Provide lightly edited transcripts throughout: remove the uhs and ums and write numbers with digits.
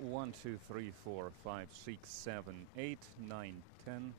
1, 2, 3, 4, 5, 6, 7, 8, 9, 10.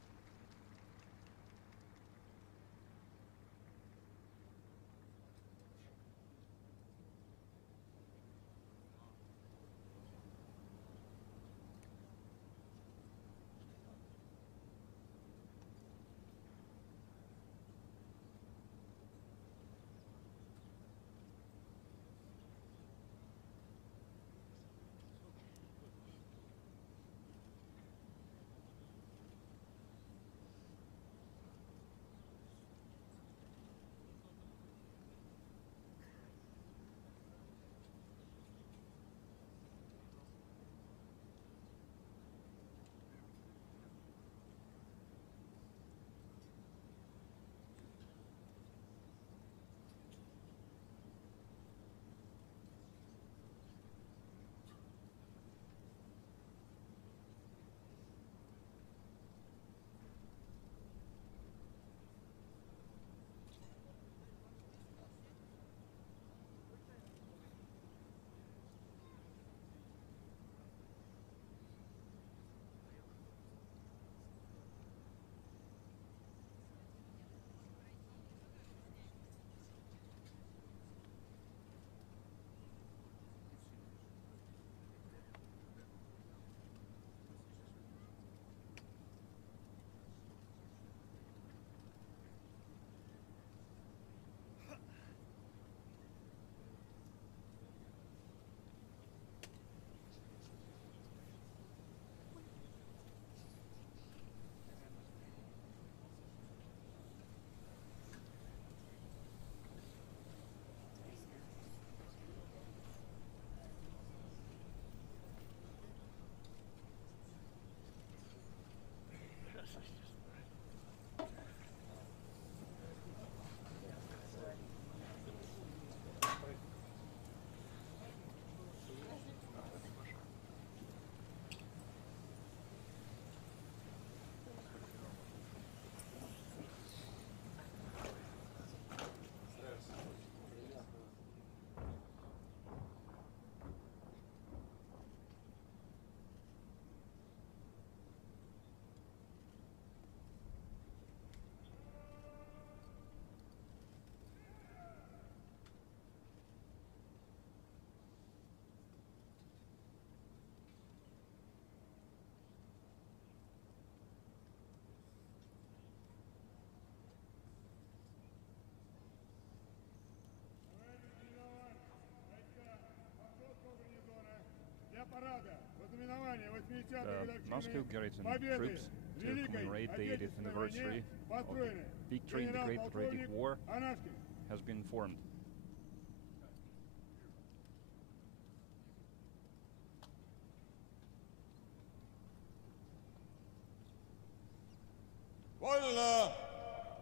Moscow garrison troops to commemorate the 80th anniversary of the victory in the Great Patriotic War has been formed.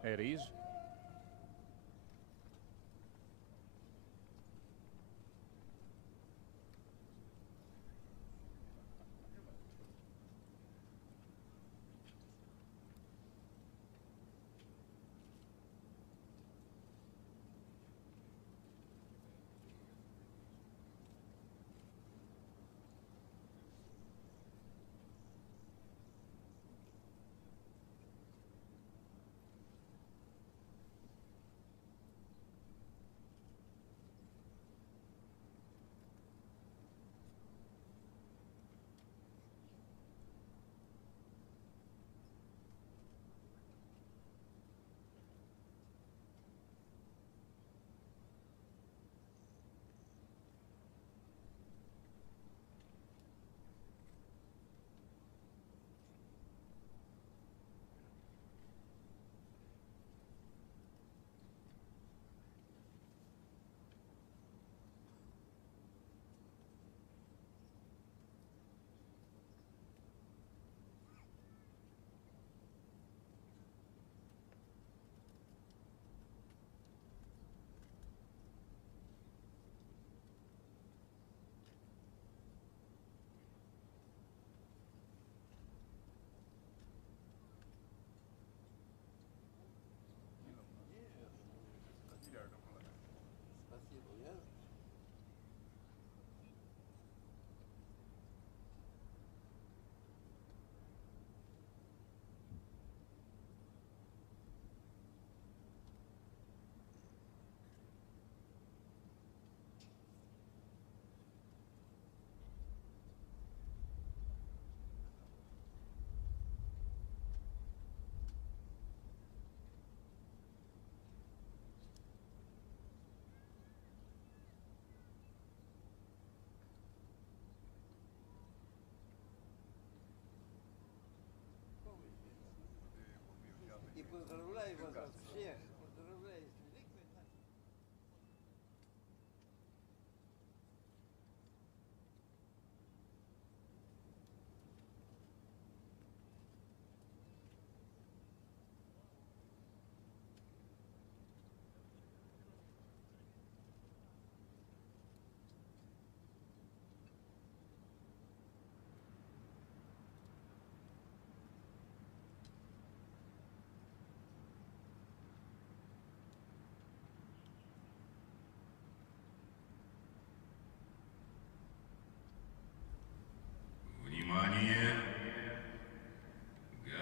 It is.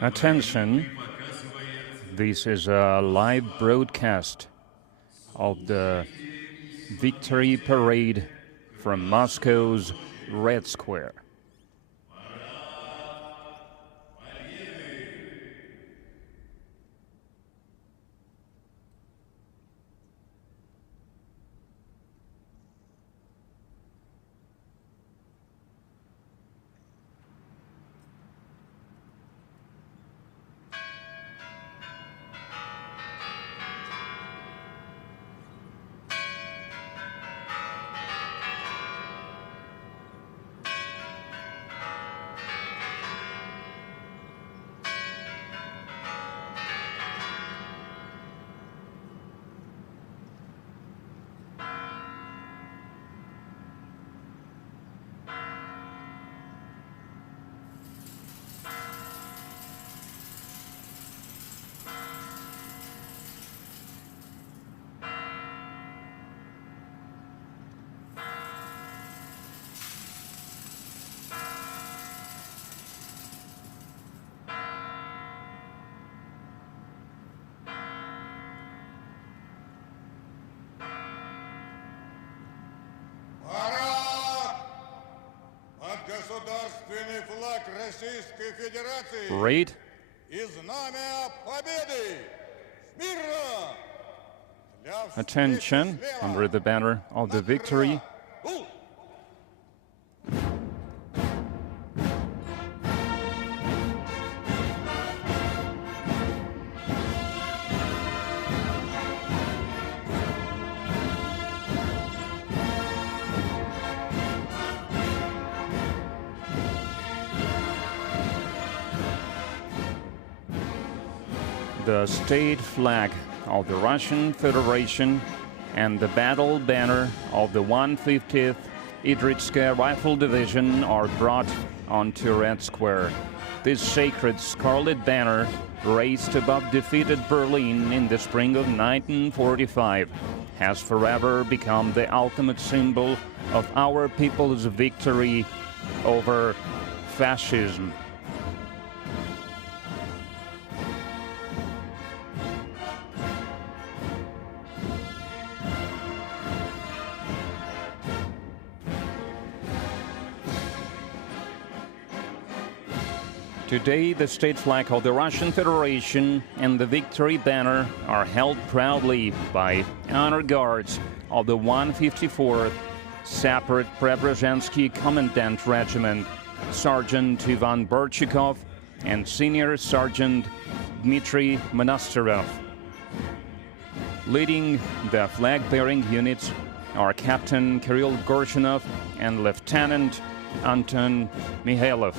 Attention, this is a live broadcast of the Victory Parade from Moscow's Red Square. Parade. Attention, under the banner of the victory. The state flag of the Russian Federation and the battle banner of the 150th Idritskaya Rifle Division are brought onto Red Square. This sacred scarlet banner, raised above defeated Berlin in the spring of 1945, has forever become the ultimate symbol of our people's victory over fascism. Today, the state flag of the Russian Federation and the victory banner are held proudly by honor guards of the 154th Separate Preobrazhensky Commandant Regiment, Sergeant Ivan Burchikov and Senior Sergeant Dmitry Monasterov. Leading the flag-bearing units are Captain Kirill Gorshinov and Lieutenant Anton Mikhailov.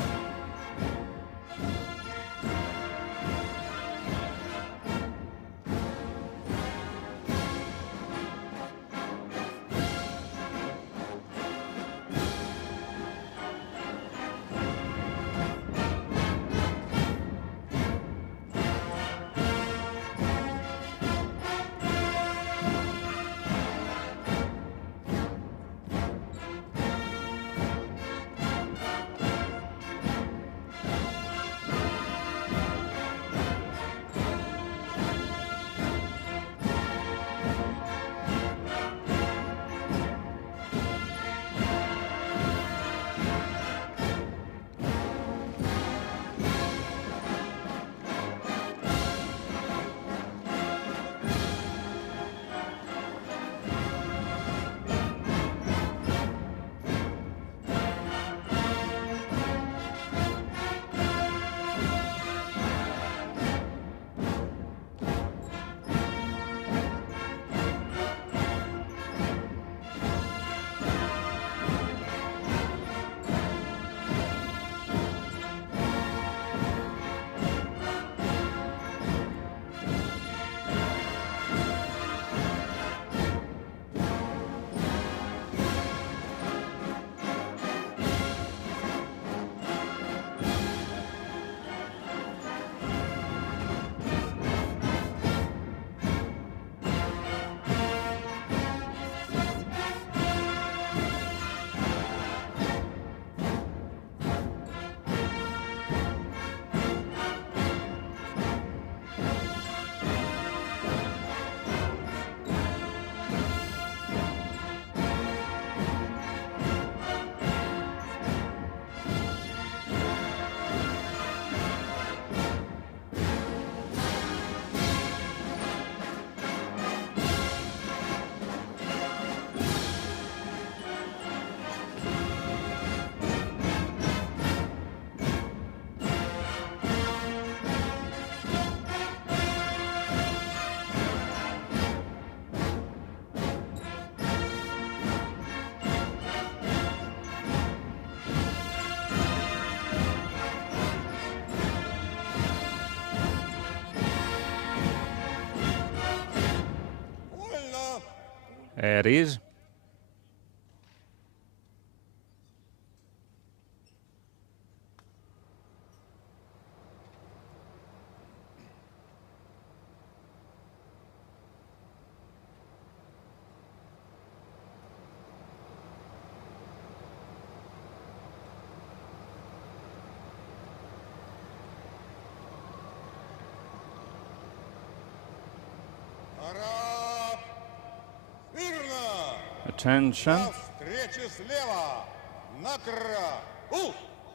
It is. Attention.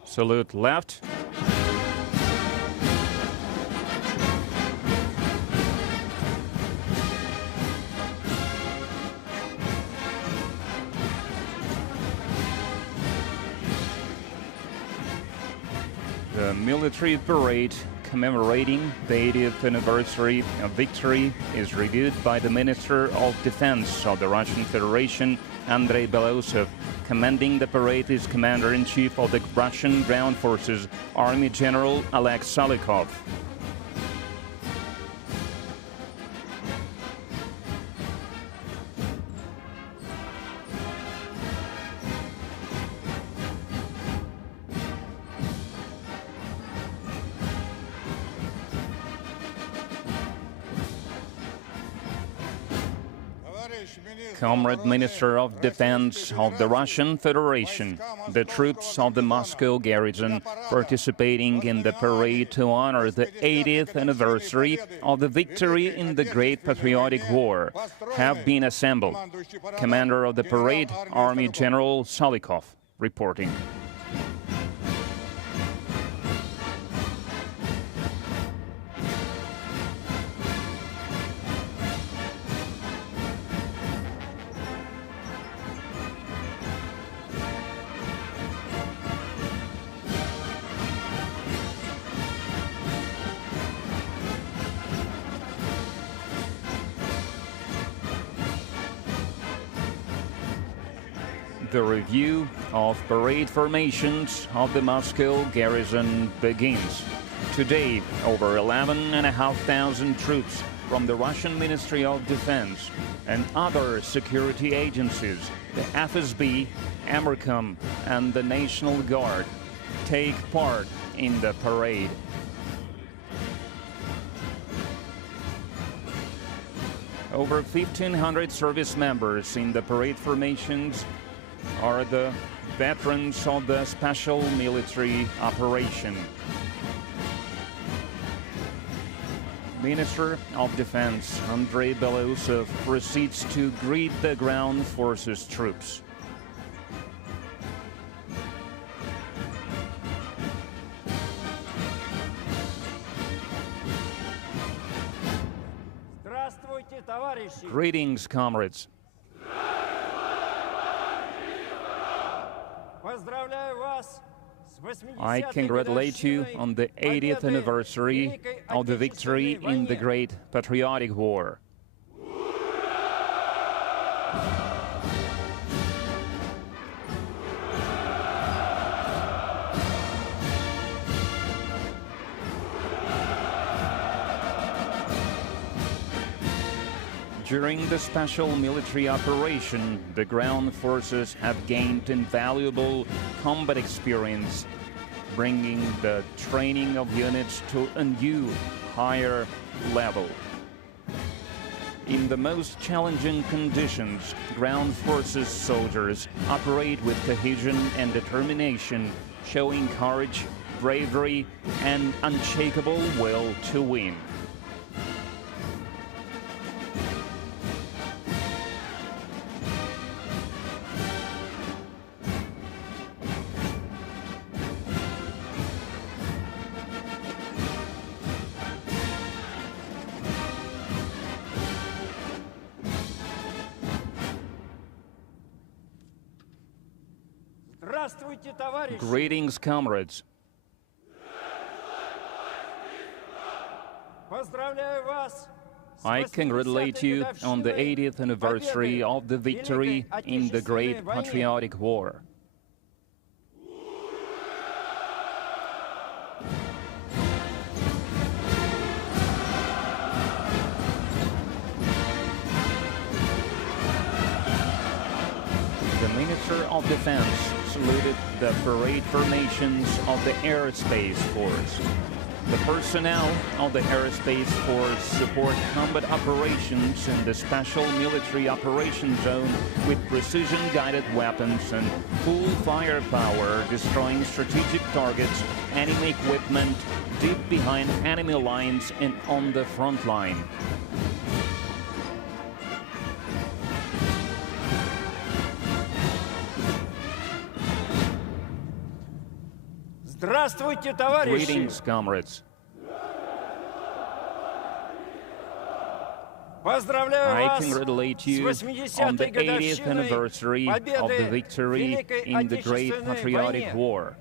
Salute left. The military parade commemorating the 80th anniversary of victory is reviewed by the Minister of Defense of the Russian Federation, Andrei Belousov. Commanding the parade is Commander-in-Chief of the Russian Ground Forces, Army General Oleg Salikov. Comrade Minister of Defense of the Russian Federation, the troops of the Moscow garrison participating in the parade to honor the 80th anniversary of the victory in the Great Patriotic War have been assembled. Commander of the parade, Army General Salikov, reporting. The review of parade formations of the Moscow garrison begins. Today, over 11,500 troops from the Russian Ministry of Defense and other security agencies, the FSB, Amercom, and the National Guard, take part in the parade. Over 1,500 service members in the parade formations are the veterans of the special military operation. Minister of Defense Andrei Belousov proceeds to greet the ground forces troops. Greetings, comrades. I congratulate you on the 80th anniversary of the victory in the Great Patriotic War. During the special military operation, the ground forces have gained invaluable combat experience, bringing the training of units to a new, higher level. In the most challenging conditions, ground forces soldiers operate with cohesion and determination, showing courage, bravery, and unshakable will to win. Greetings, comrades. I congratulate you on the 80th anniversary of the victory in the Great Patriotic War. Defense saluted the parade formations of the Aerospace Force. The personnel of the Aerospace Force support combat operations in the Special Military Operations Zone with precision-guided weapons and full firepower, destroying strategic targets, enemy equipment, deep behind enemy lines and on the front line. Здравствуйте, товарищи! Greetings, comrades. Поздравляю I вас congratulate с you on 80-й the 80th годовщиной anniversary of the победы victory Великой in the Great Отечественной Patriotic войне. War.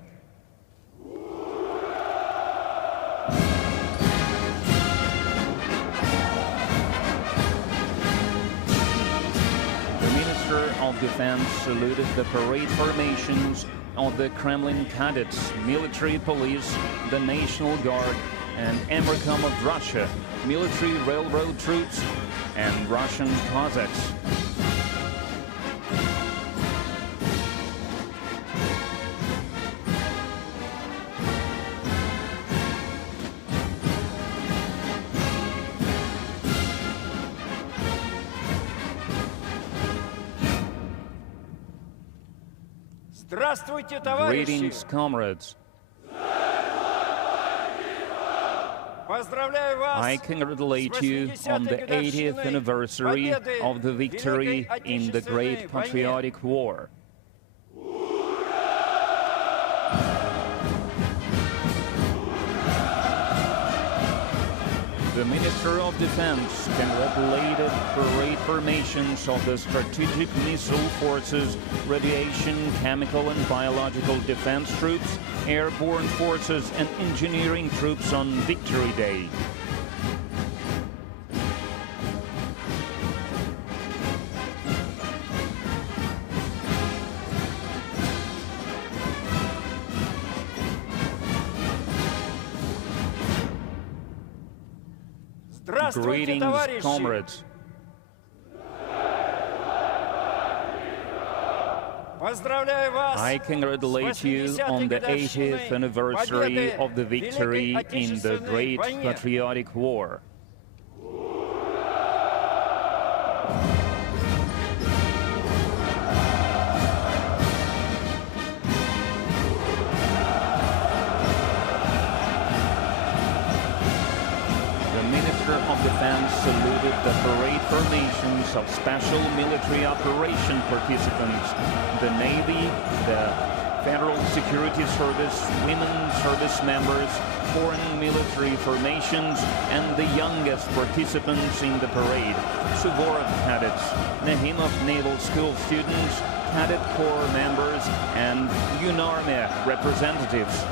The Minister of Defense saluted the parade formations of the Kremlin cadets, military police, the National Guard, and Amercom of Russia, military railroad troops, and Russian Cossacks. Здравствуйте, товарищи! Greetings, comrades. Поздравляю вас I congratulate you on the 80th anniversary of the victory in the Great Patriotic War. The Minister of Defense congratulated parade formations of the Strategic Missile Forces, Radiation, Chemical and Biological Defense Troops, Airborne Forces and Engineering Troops on Victory Day. Здравствуйте, Greetings, товарищи! comrades. Поздравляю вас I congratulate you on the 80th anniversary of the victory in the Great Patriotic War. The Minister of Defense saluted the parade formations of special military operation participants, the Navy, the Federal Security Service, women service members, foreign military formations, and the youngest participants in the parade, Suvorov cadets, Nahimov Naval School students, Cadet Corps members, and UNARMY representatives.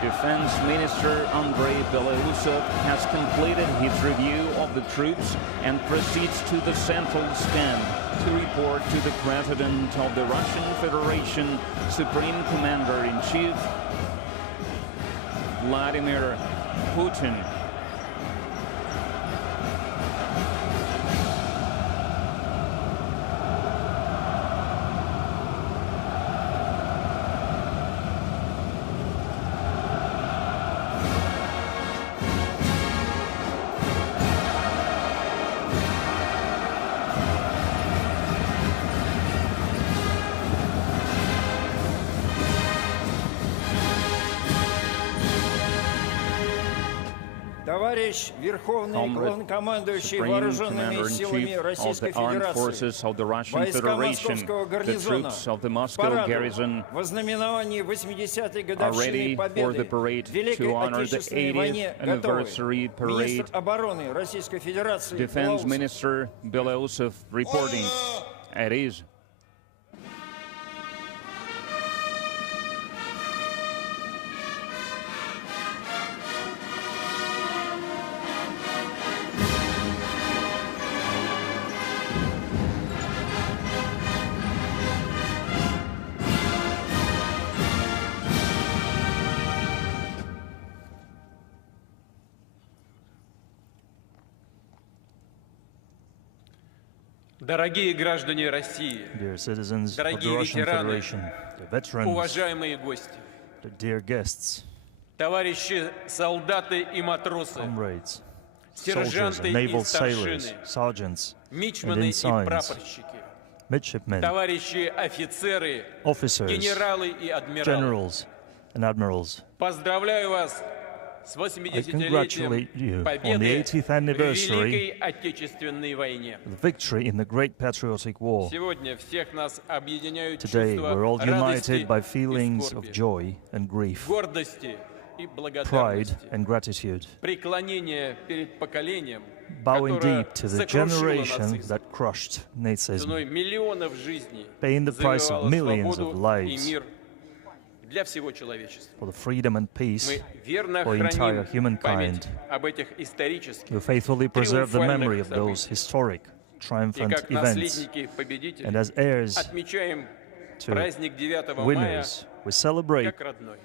Defense Minister Andrei Belausov has completed his review of the troops and proceeds to the central stand to report to the President of the Russian Federation, Supreme Commander-in-Chief, Vladimir Putin. Товарищ Верховный Главнокомандующий Вооруженными силами Российской Федерации, войска Московского гарнизона в параду в ознаменовании 80-й годовщины победы в Великой Отечественной войне готовы. Министр обороны Российской Федерации Defense Minister Belausov reporting. It is. Дорогие граждане России, dear citizens of the дорогие Russian ветераны, Federation, dear veterans, уважаемые гости, dear guests, товарищи солдаты и матросы, comrades, soldiers сержанты and и naval sailors, старшины, sergeants and мичманы и ensigns, прапорщики, midshipmen, товарищи офицеры, officers, генералы и адмиралы. generals and admirals. Поздравляю вас с I congratulate you 80-летием on the победы 80th в anniversary Великой Отечественной войне. of the victory in the Great Patriotic War. Сегодня всех нас объединяют Today чувства we're all радости united by и feelings of скорби, joy and grief, гордости и pride благодарности, and gratitude, преклонение перед поколением, bowing которое deep to the сокрушило generation нацизм, that crushed Nazism, ценой миллионов жизней paying the price of завоевало millions of свободу и lives мир для всего человечества. for the freedom and peace Мы верно for entire храним память humankind. об этих исторических We faithfully preserve the memory of триумфальных those historic, и triumphant как events, наследники победителей and as heirs отмечаем to праздник 9 мая winners, we celebrate как родной,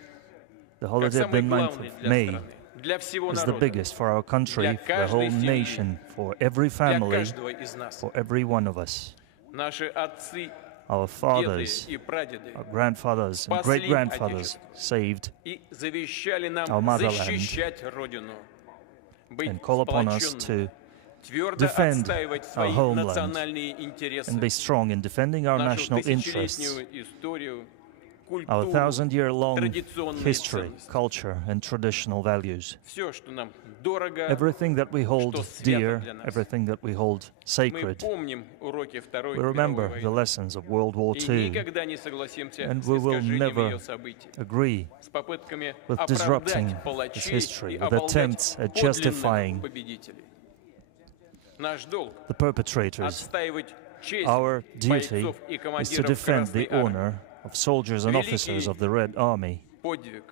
the как holiday of the самый 9th главный of для May страны, для всего is the народа, biggest for our country, for the whole каждой семьи, nation, for every для family, каждого из нас. for every one of us. Наши отцы, Our деды fathers, и прадеды our grandfathers and спасли great-grandfathers saved и завещали нам our motherland защищать Родину, быть and call upon us сплоченными, to твердо defend отстаивать our свои homeland национальные интересы, and be strong in defending our нашу national interests, тысячелетнюю историю, our культуру, 1,000-year-long традиционные history, ценности. culture, and traditional values. Все, что нам дорого, Everything that we hold что свято dear, для нас. everything that we hold мы sacred. помним уроки Второй We мировой remember the войны lessons of World War и II, никогда не согласимся and с we will искажением never ее событий, agree с попытками with disrupting оправдать its палачей history, и with оболгать attempts at подлинных justifying победителей. Наш долг the perpetrators. отстаивать честь Our duty бойцов и is to командиров defend Красной the Армии, honor of soldiers and officers of the Red Army подвиг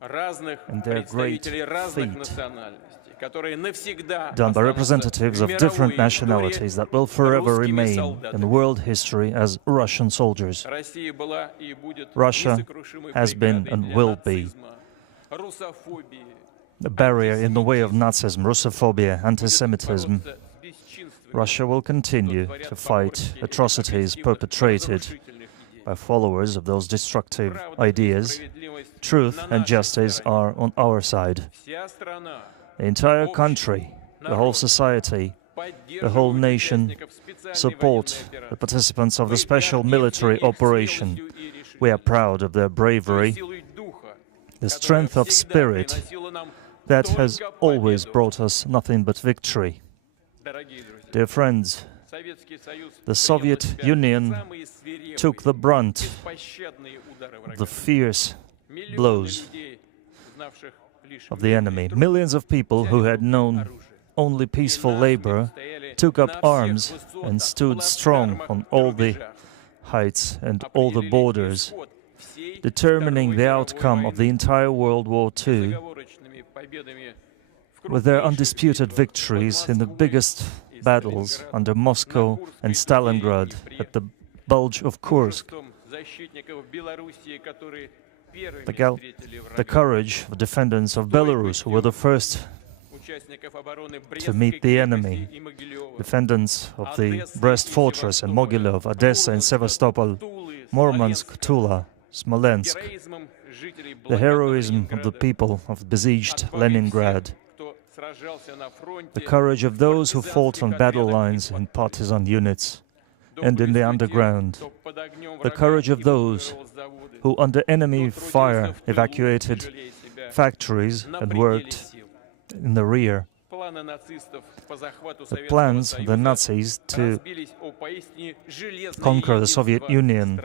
разных and their great представителей разных feat национальностей, которые навсегда done by останутся representatives в of different мировой nationalities that will forever русскими remain солдатами. in world history as Russian soldiers. Россия была и будет Russia несокрушимой has been преградой and для will be нацизма, русофобии, A barrier in the way of Nazism, Russophobia, anti-Semitism. бороться с бесчинствами, Russia will continue to fight atrocities perpetrated by followers of those destructive ideas. Truth and justice are on our side. Вся страна The entire country, the whole society, the whole nation support the participants of the special military operation. We are proud of their bravery, the strength of spirit that has always brought us nothing but victory. Dear friends, the Soviet Union took the brunt of the fierce blows of the enemy. Millions of people who had known only peaceful labor took up arms and stood strong on all the heights and all the borders, determining the outcome of the entire World War II with their undisputed victories in the biggest battles under Moscow and Stalingrad, at the Bulge of Kursk. The courage of defendants of Belarus, who were the first to meet the enemy, defendants of the Brest Fortress and Mogilov, Odessa and Sevastopol, Murmansk, Tula, Smolensk, the heroism of the people of besieged Leningrad, the courage of those who fought on battle lines in partisan units and in the underground, the courage of those who under enemy fire evacuated factories and worked in the rear. The plans of the Nazis to conquer the Soviet Union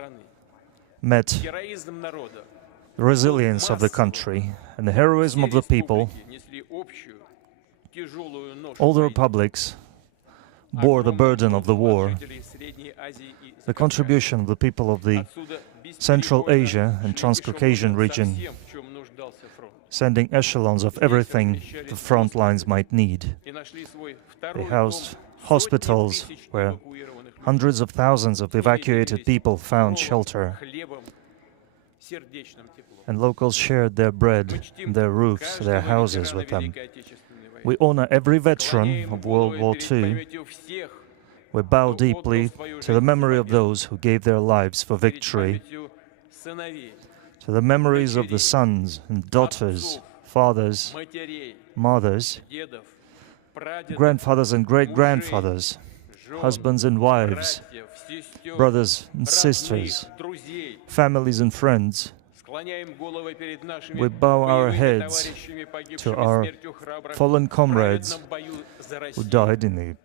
met the resilience of the country and the heroism of the people. All the republics bore the burden of the war. The contribution of the people of the Central Asia and Transcaucasian region, sending echelons of everything the front lines might need. They housed hospitals where hundreds of thousands of evacuated people found shelter, and locals shared their bread, their roofs, their houses with them. We honor every veteran of World War II We bow deeply to the memory of those who gave their lives for victory, to the memories of the sons and daughters, fathers, mothers, grandfathers and great-grandfathers, husbands and wives, brothers and sisters, families and friends. We bow our heads to our fallen comrades who died in the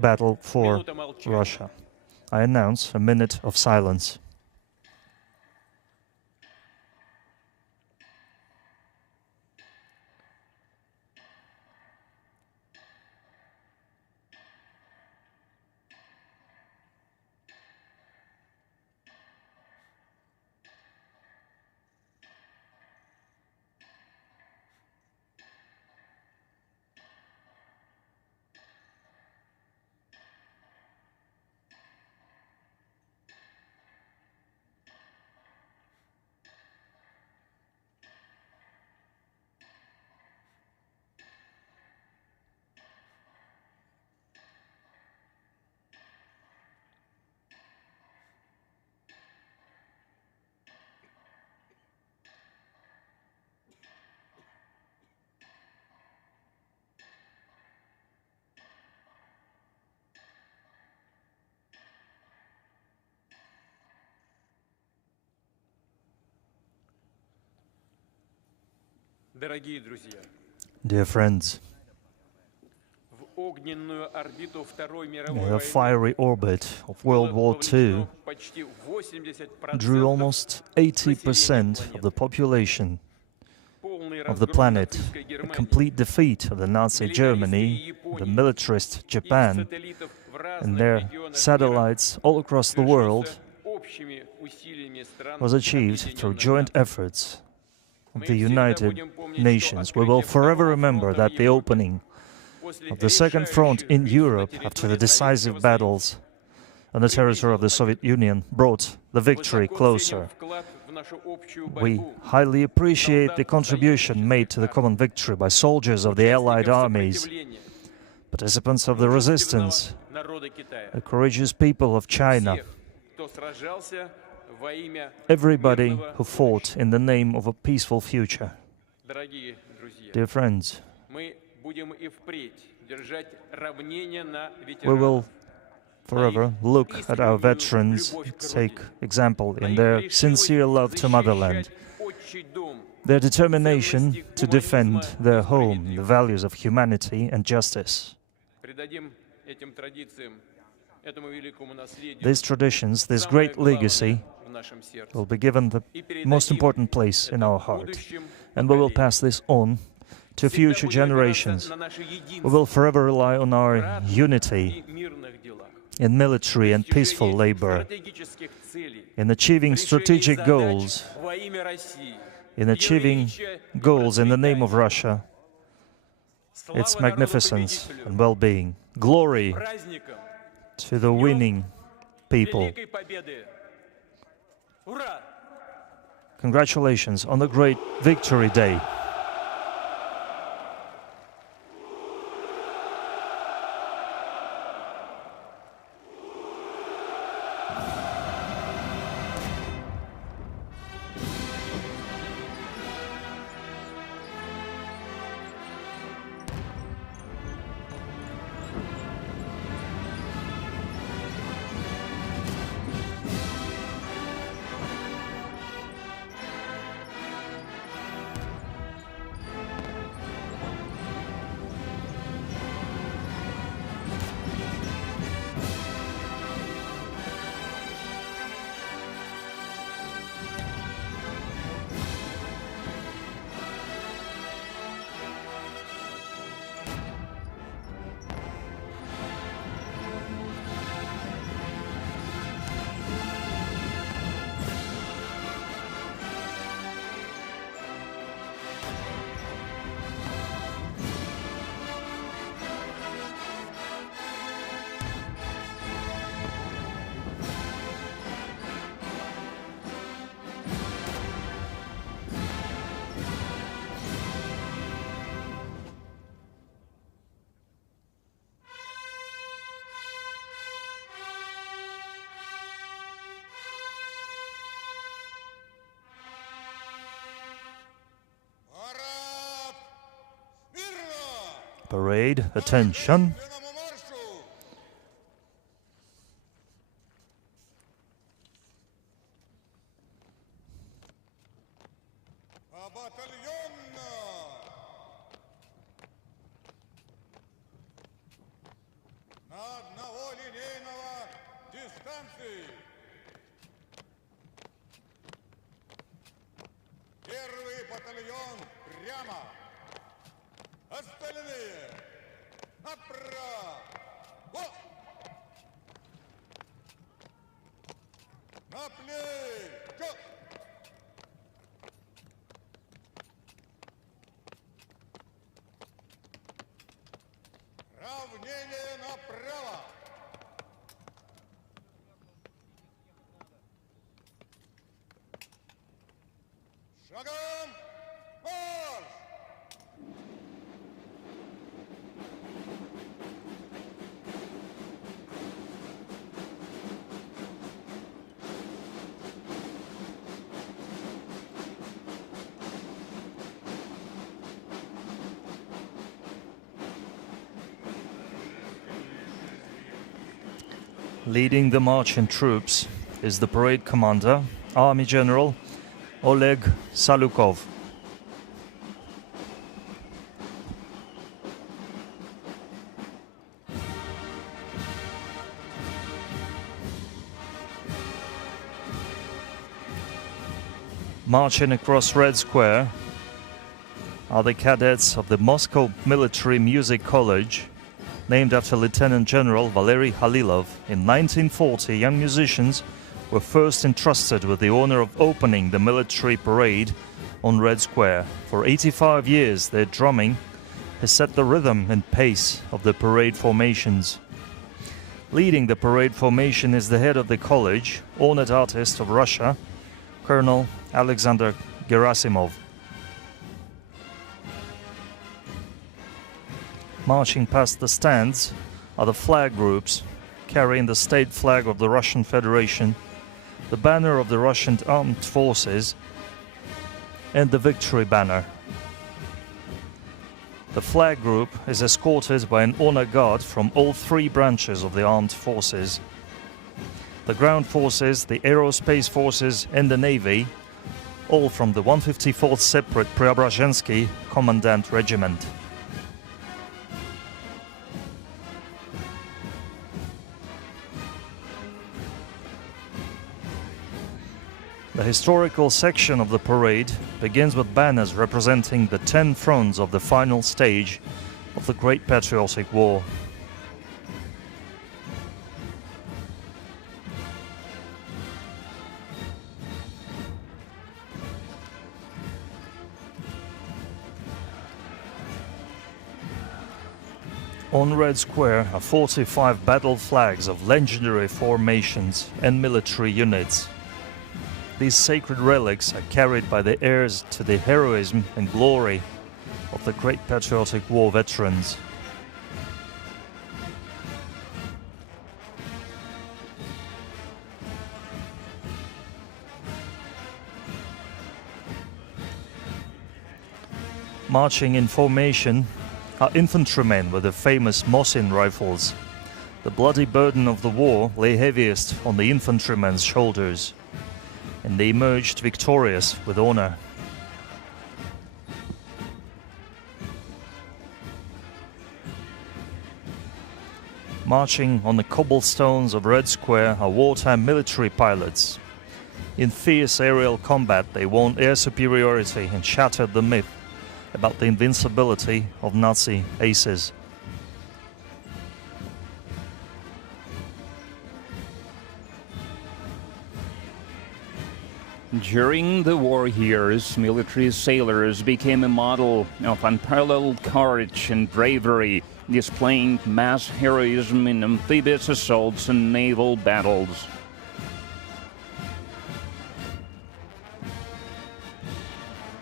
battle for Russia. I announce a minute of silence. Dear friends, in the fiery orbit of World War II drew almost 80% of the population of the planet. A complete defeat of the Nazi Germany, the militarist Japan, and their satellites all across the world was achieved through joint efforts of the United Nations. We will forever remember that the opening of the Second Front in Europe after the decisive battles on the territory of the Soviet Union brought the victory closer. We highly appreciate the contribution made to the common victory by soldiers of the Allied armies, participants of the resistance, the courageous people of China, everybody who fought in the name of a peaceful future. Dear friends, we will forever look at our veterans, take example in their sincere love to motherland, their determination to defend their home, the values of humanity and justice. These traditions, this great legacy, will be given the most important place in our heart, and we will pass this on to future generations. We will forever rely on our unity in military and peaceful labor, in achieving strategic goals, in achieving goals in the name of Russia, its magnificence and well-being. Glory to the winning people. Congratulations on the great Victory Day. Parade, attention. Первый батальон прямо. Остальные направо. На плечо. Равнение направо. Шагом марш! Leading the marching troops is the parade commander, Army General Oleg Salukov. Marching across Red Square are the cadets of the Moscow Military Music College, named after Lieutenant General Valery Halilov. In 1940, young musicians were first entrusted with the honor of opening the military parade on Red Square. For 85 years, their drumming has set the rhythm and pace of the parade formations. Leading the parade formation is the head of the college, honored artist of Russia, Colonel Alexander Gerasimov. Marching past the stands are the flag groups carrying the state flag of the Russian Federation, the banner of the Russian Armed Forces, and the victory banner. The flag group is escorted by an honor guard from all three branches of the armed forces: the ground forces, the aerospace forces, and the navy, all from the 154th Separate Preobrazhensky Commandant Regiment. The historical section of the parade begins with banners representing the 10 fronts of the final stage of the Great Patriotic War. On Red Square are 45 battle flags of legendary formations and military units. These sacred relics are carried by the heirs to the heroism and glory of the Great Patriotic War veterans. Marching in formation are infantrymen with the famous Mosin rifles. The bloody burden of the war lay heaviest on the infantrymen's shoulders, and they emerged victorious with honor. Marching on the cobblestones of Red Square are wartime military pilots. In fierce aerial combat, they won air superiority and shattered the myth about the invincibility of Nazi aces. During the war years, military sailors became a model of unparalleled courage and bravery, displaying mass heroism in amphibious assaults and naval battles.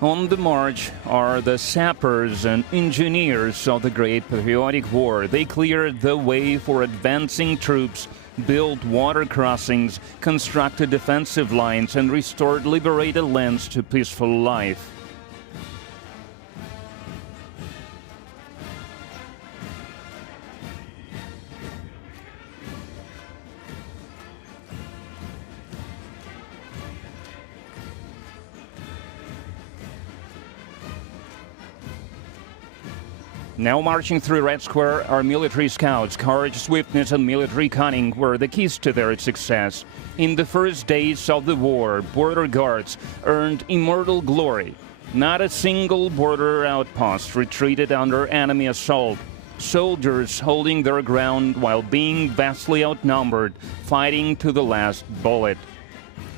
On the march are the sappers and engineers of the Great Patriotic War. They cleared the way for advancing troops, built water crossings, constructed defensive lines, and restored liberated lands to peaceful life. Now marching through Red Square are military scouts. Courage, swiftness, and military cunning were the keys to their success. In the first days of the war, border guards earned immortal glory. Not a single border outpost retreated under enemy assault. Soldiers holding their ground while being vastly outnumbered, fighting to the last bullet.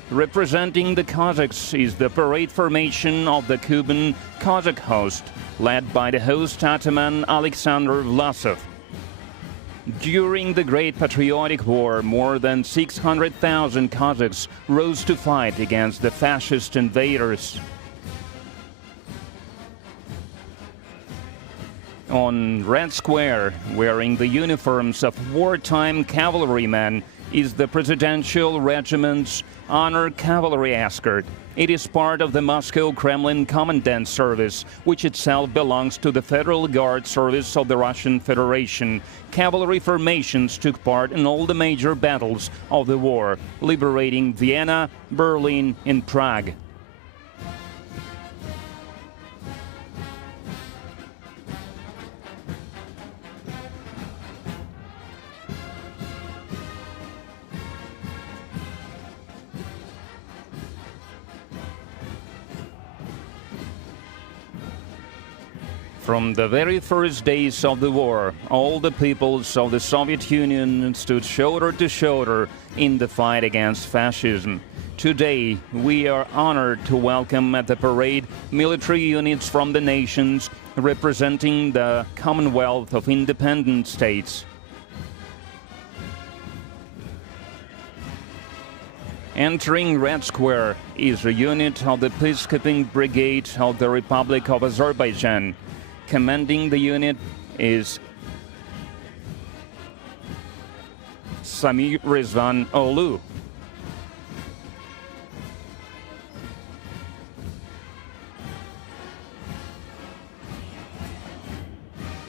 Representing the Cossacks is the parade formation of the Cuban Cossack host, led by the host Ataman Alexander Vlasov. During the Great Patriotic War, more than 600,000 Cossacks rose to fight against the fascist invaders. On Red Square, wearing the uniforms of wartime cavalrymen, is the Presidential Regiment's Honor Cavalry Escort. It is part of the Moscow Kremlin Commandant Service, which itself belongs to the Federal Guard Service of the Russian Federation. Cavalry formations took part in all the major battles of the war, liberating Vienna, Berlin, and Prague. From the very first days of the war, all the peoples of the Soviet Union stood shoulder to shoulder in the fight against fascism. Today, we are honored to welcome at the parade military units from the nations representing the Commonwealth of Independent States. Entering Red Square is a unit of the Peacekeeping Brigade of the Republic of Azerbaijan. Commanding the unit is Samir Rizvan Olu.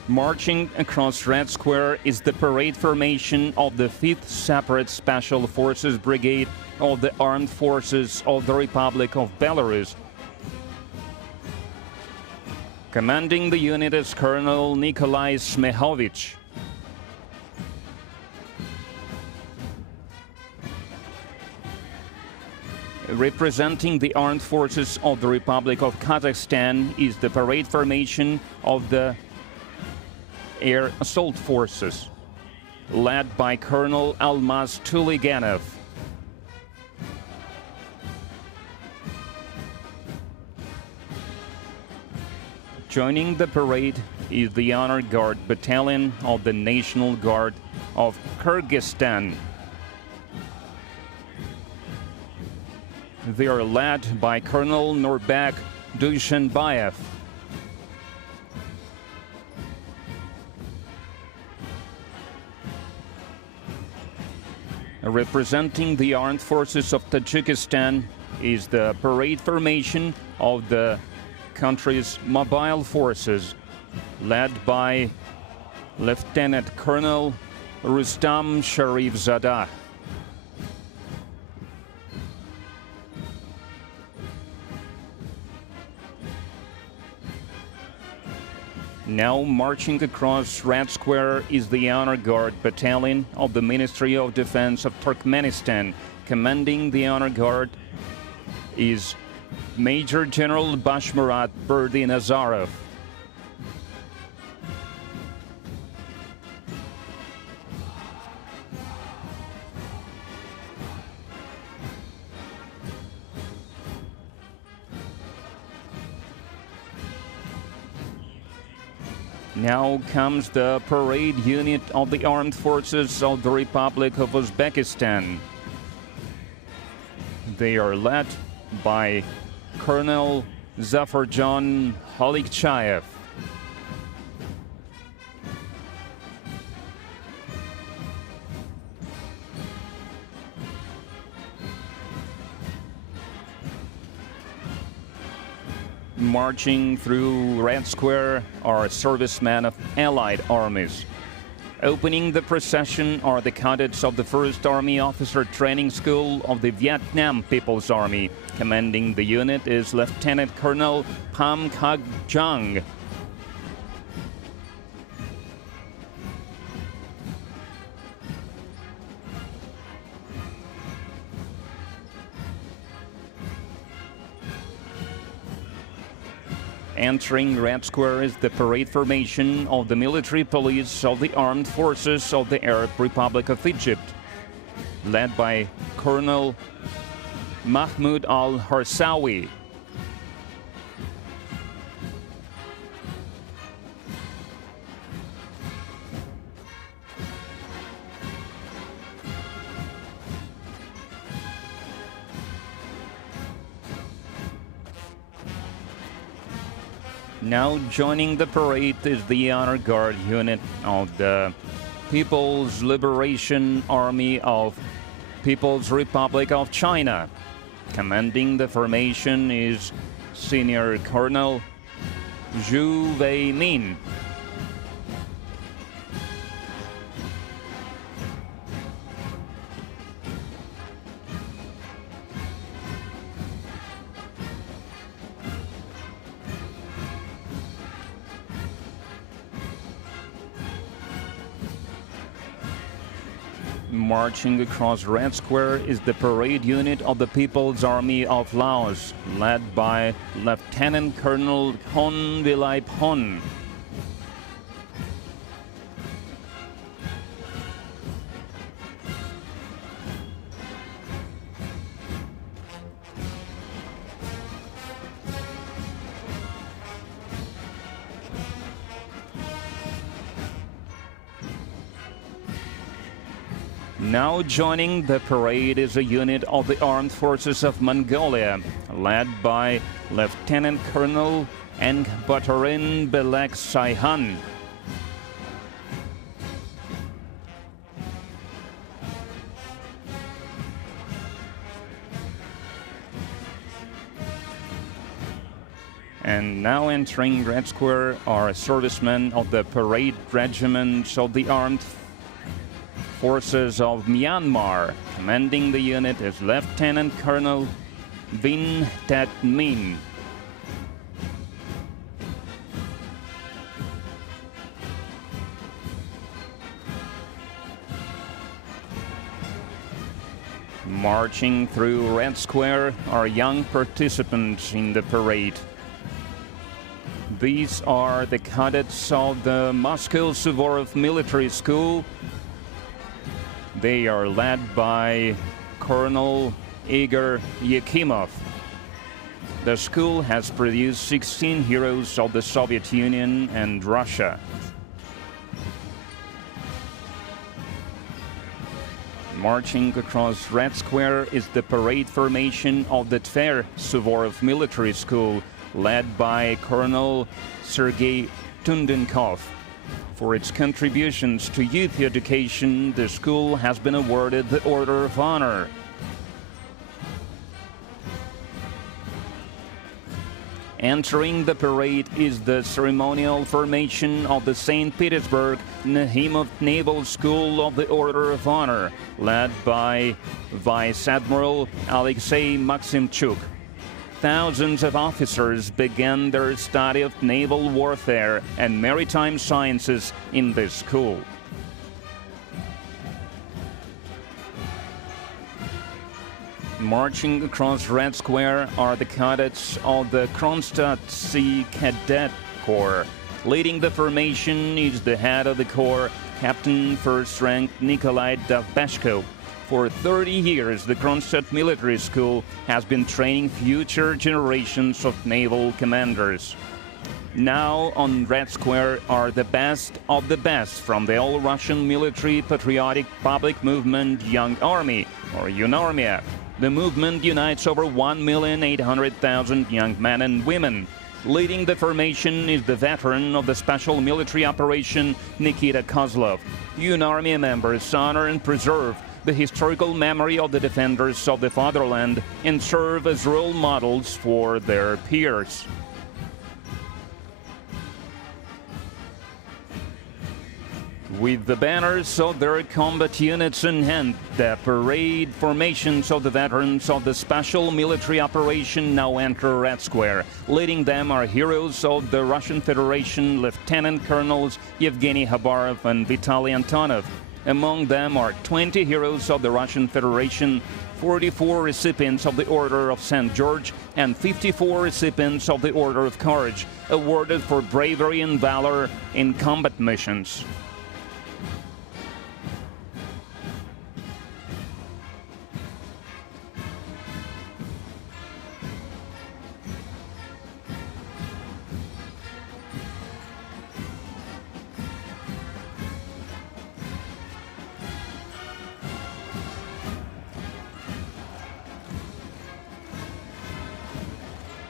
Marching across Red Square is the parade formation of the 5th Separate Special Forces Brigade of the Armed Forces of the Republic of Belarus. Commanding the unit is Colonel Nikolai Maduro. Representing the Armed Forces of the Republic of Kazakhstan is the parade formation of the Air Assault Forces, led by Colonel Almaz Tuliganov. Joining the parade is the Honor Guard Battalion of the National Guard of Kyrgyzstan. They are led by Colonel Nurbek Dushanbayev. Representing the Armed Forces of Tajikistan is the parade formation of the country's mobile forces, led by Lieutenant Colonel Rustam Sharifzada. Now marching across Red Square is the Honor Guard Battalion of the Ministry of Defense of Turkmenistan. Commanding the Honor Guard is Major General Bashmurat Berdi Nazarov. Now comes the parade unit of the Armed Forces of the Republic of Uzbekistan. They are led by Colonel Zafarjan Halikchayev. Marching through Red Square are servicemen of allied armies. Opening the procession are the cadets of the 1st Army Officer Training School of the Vietnam People's Army. Commanding the unit is Lieutenant Colonel Pham Khak Jang. Entering Red Square is the parade formation of the military police of the armed forces of the Arab Republic of Egypt, led by Colonel Mahmoud al-Harsawi. Now joining the parade is the Honor Guard unit of the People's Liberation Army of People's Republic of China. Commanding the formation is Senior Colonel Zhu Wei-min. Marching across Red Square is the parade unit of the People's Army of Laos, led by Lieutenant Colonel Hon Vilaip Hon. Now joining the parade is a unit of the Armed Forces of Mongolia, led by Lieutenant Colonel Engbatarin Belek Saihan. And now entering Red Square are servicemen of the parade regiments of the Armed Forces of Myanmar. Commanding the unit is Lieutenant Colonel Vin Tet Min. Marching through Red Square are young participants in the parade. These are the cadets of the Moscow Suvorov Military School. They are led by Colonel Igor Yakimov. The school has produced 16 heroes of the Soviet Union and Russia. Marching across Red Square is the parade formation of the Tver Suvorov Military School, led by Colonel Sergei Tundenkov. For its contributions to youth education, the school has been awarded the Order of Honor. Entering the parade is the ceremonial formation of the St. Petersburg Nahimov Naval School of the Order of Honor, led by Vice Admiral Alexei Maximchuk. Thousands of officers began their study of naval warfare and maritime sciences in this school. Marching across Red Square are the cadets of the Kronstadt Sea Cadet Corps. Leading the formation is the head of the corps, Captain First Rank Nikolai Davbeshko. For 30 years, the Kronstadt Military School has been training future generations of naval commanders. Now on Red Square are the best of the best from the all-Russian military patriotic public movement Young Army, or Yunarmia. The movement unites over 1,800,000 young men and women. Leading the formation is the veteran of the special military operation, Nikita Kozlov. Yunarmia members honor and preserve the historical memory of the defenders of the fatherland and serve as role models for their peers. With the banners of their combat units in hand, the parade formations of the veterans of the special military operation now enter Red Square. Leading them are heroes of the Russian Federation, Lieutenant Colonels Yevgeny Khabarov and Vitaly Antonov. Among them are 20 heroes of the Russian Federation, 44 recipients of the Order of St. George, and 54 recipients of the Order of Courage, awarded for bravery and valor in combat missions.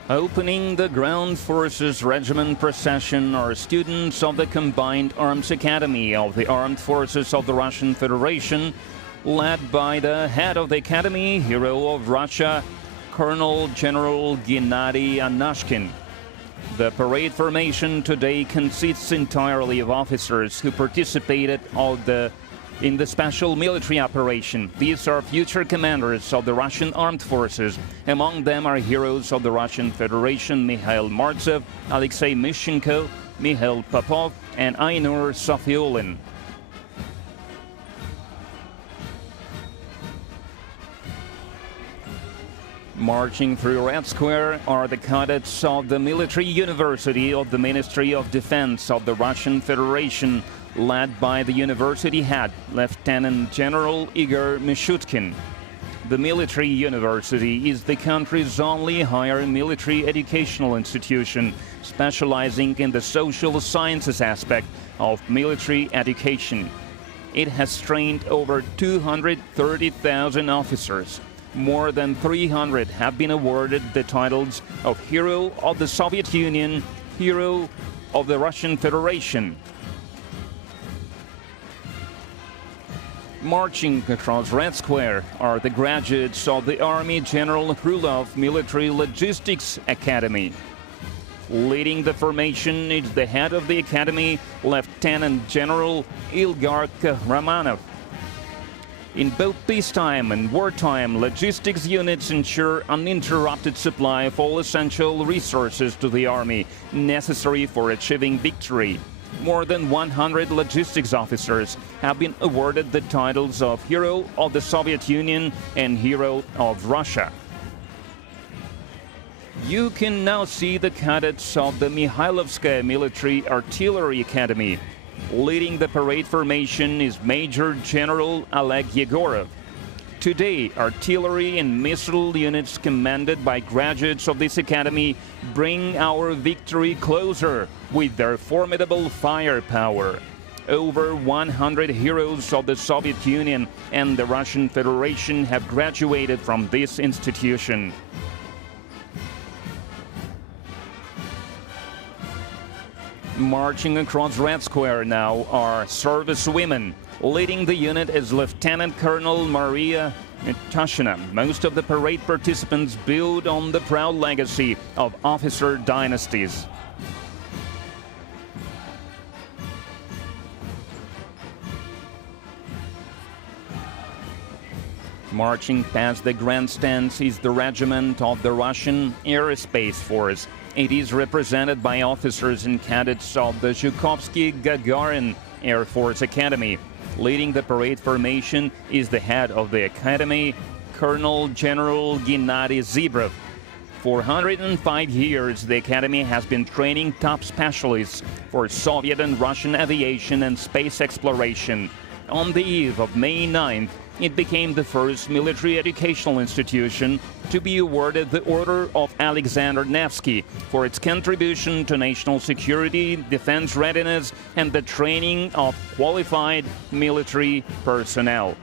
Opening the Ground Forces Regiment procession are students of the Combined Arms Academy of the Armed Forces of the Russian Federation, led by the head of the Academy, hero of Russia, Colonel General Gennady Anashkin. The parade formation today consists entirely of officers who participated in the special military operation. These are future commanders of the Russian armed forces. Among them are heroes of the Russian Federation Mikhail Martsev, Alexei Mishchenko, Mikhail Popov, and Ainur Sofiulin. Marching through Red Square are the cadets of the Military University of the Ministry of Defense of the Russian Federation, led by the university head, Lieutenant General Igor Mishutkin. The Military University is the country's only higher military educational institution specializing in the social sciences aspect of military education. It has trained over 230,000 officers. More than 300 have been awarded the titles of Hero of the Soviet Union, Hero of the Russian Federation. Marching across Red Square are the graduates of the Army General Krylov Military Logistics Academy. Leading the formation is the head of the academy, Lieutenant General Ilgar Romanov. In both peacetime and wartime, logistics units ensure uninterrupted supply of all essential resources to the army necessary for achieving victory. More than 100 logistics officers have been awarded the titles of Hero of the Soviet Union and Hero of Russia. You can now see the cadets of the Mikhailovskaya Military Artillery Academy. Leading the parade formation is Major General Oleg Yegorov. Today, artillery and missile units commanded by graduates of this academy bring our victory closer with their formidable firepower. Over 100 heroes of the Soviet Union and the Russian Federation have graduated from this institution. Marching across Red Square now are servicewomen. Leading the unit is Lieutenant Colonel Maria Tashina. Most of the parade participants build on the proud legacy of officer dynasties. Marching past the grandstands is the regiment of the Russian Aerospace Force. It is represented by officers and cadets of the Zhukovsky-Gagarin Air Force Academy. Leading the parade formation is the head of the academy, Colonel General Gennady Zibrov. For 105 years, the academy has been training top specialists for Soviet and Russian aviation and space exploration. On the eve of May 9th, it became the first military educational institution to be awarded the Order of Alexander Nevsky for its contribution to national security, defense readiness, and the training of qualified military personnel.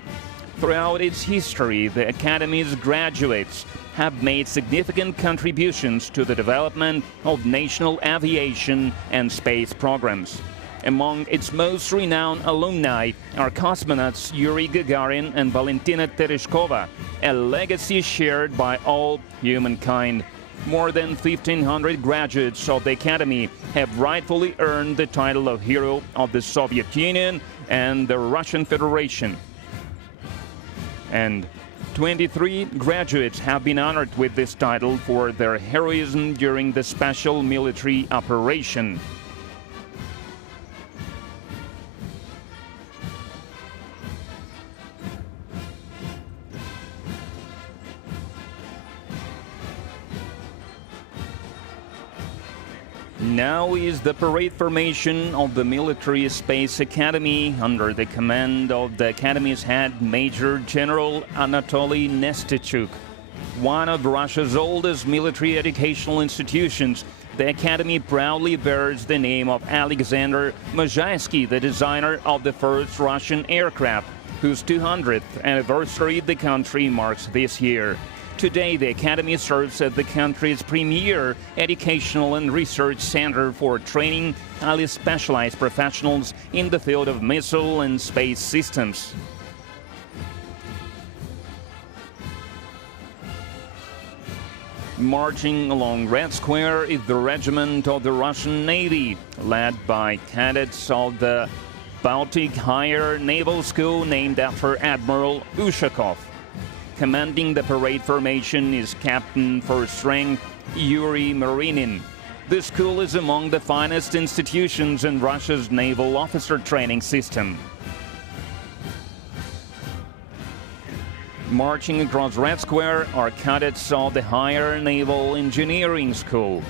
Throughout its history, the Academy's graduates have made significant contributions to the development of national aviation and space programs. Among its most renowned alumni are cosmonauts Yuri Gagarin and Valentina Tereshkova, a legacy shared by all humankind. More than 1,500 graduates of the Academy have rightfully earned the title of Hero of the Soviet Union and the Russian Federation. And 23 graduates have been honored with this title for their heroism during the special military operation. Now is the parade formation of the Military Space Academy under the command of the Academy's head, Major General Anatoly Nestichuk. One of Russia's oldest military educational institutions, the Academy proudly bears the name of Alexander Mozhaysky, the designer of the first Russian aircraft, whose 200th anniversary the country marks this year. Today, the Academy serves as the country's premier educational and research center for training highly specialized professionals in the field of missile and space systems. Marching along Red Square is the regiment of the Russian Navy, led by cadets of the Baltic Higher Naval School named after Admiral Ushakov. Commanding the parade formation is Captain First Rank Yuri Marinin. The school is among the finest institutions in Russia's naval officer training system. Marching across Red Square are cadets of the Higher Naval Engineering School.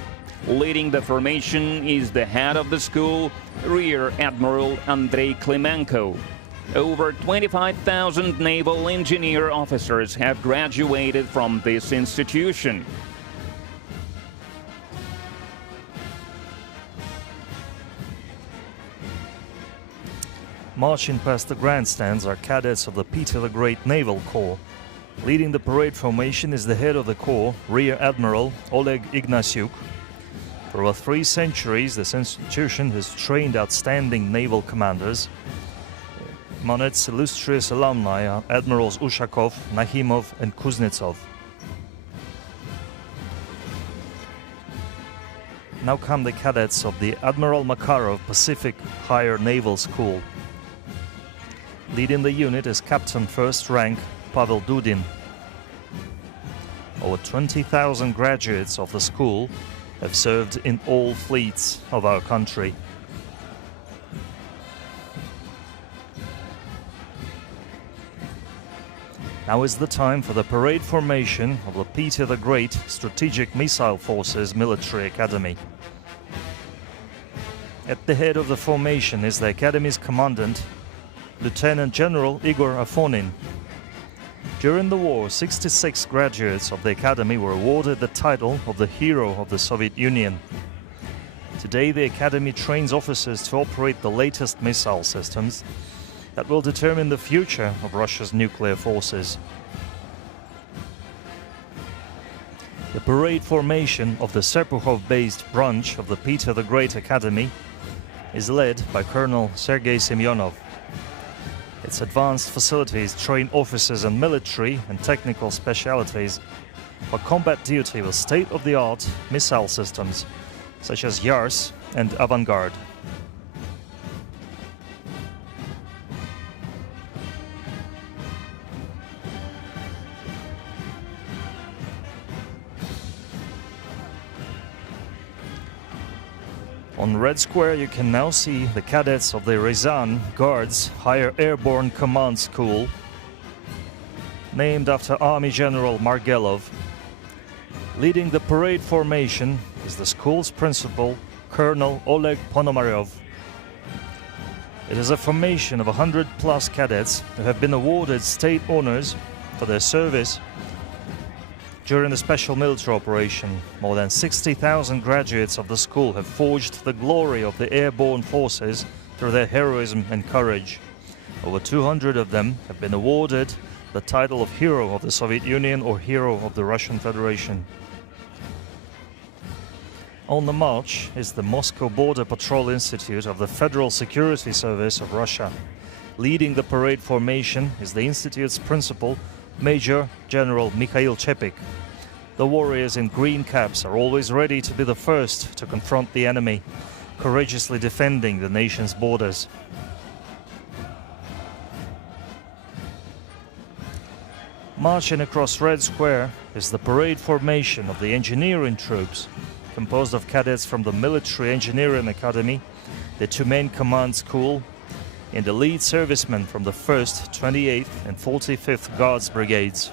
Leading the formation is the head of the school, Rear Admiral Andrei Klimenko. Over 25,000 naval engineer officers have graduated from this institution. Marching past the grandstands are cadets of the Peter the Great Naval Corps. Leading the parade formation is the head of the Corps, Rear Admiral Oleg Ignasyuk. For over 3 centuries, this institution has trained outstanding naval commanders. Among its illustrious alumni are Admirals Ushakov, Nakhimov and Kuznetsov. Now come the cadets of the Admiral Makarov Pacific Higher Naval School. Leading the unit is Captain First Rank Pavel Dudin. Over 20,000 graduates of the school have served in all fleets of our country. Now is the time for the parade formation of the Peter the Great Strategic Missile Forces Military Academy. At the head of the formation is the Academy's commandant, Lieutenant General Igor Afonin. During the war, 66 graduates of the Academy were awarded the title of the Hero of the Soviet Union. Today, the Academy trains officers to operate the latest missile systems that will determine the future of Russia's nuclear forces. The parade formation of the Serpukhov-based branch of the Peter the Great Academy is led by Colonel Sergei Semyonov. Its advanced facilities train officers and military and technical specialties for combat duty with state-of-the-art missile systems such as Yars and Avangard. On Red Square, you can now see the cadets of the Ryazan Guards Higher Airborne Command School, named after Army General Margelov. Leading the parade formation is the school's principal, Colonel Oleg Ponomaryov. It is a formation of 100+ cadets who have been awarded state honors for their service during the special military operation. More than 60,000 graduates of the school have forged the glory of the airborne forces through their heroism and courage. Over 200 of them have been awarded the title of Hero of the Soviet Union or Hero of the Russian Federation. On the march is the Moscow Border Patrol Institute of the Federal Security Service of Russia. Leading the parade formation is the institute's principal, Major General Mikhail Chepik. The warriors in green caps are always ready to be the first to confront the enemy, courageously defending the nation's borders. Marching across Red Square is the parade formation of the engineering troops, composed of cadets from the Military Engineering Academy, the 2 main command school, and the lead servicemen from the 1st, 28th and 45th Guards Brigades.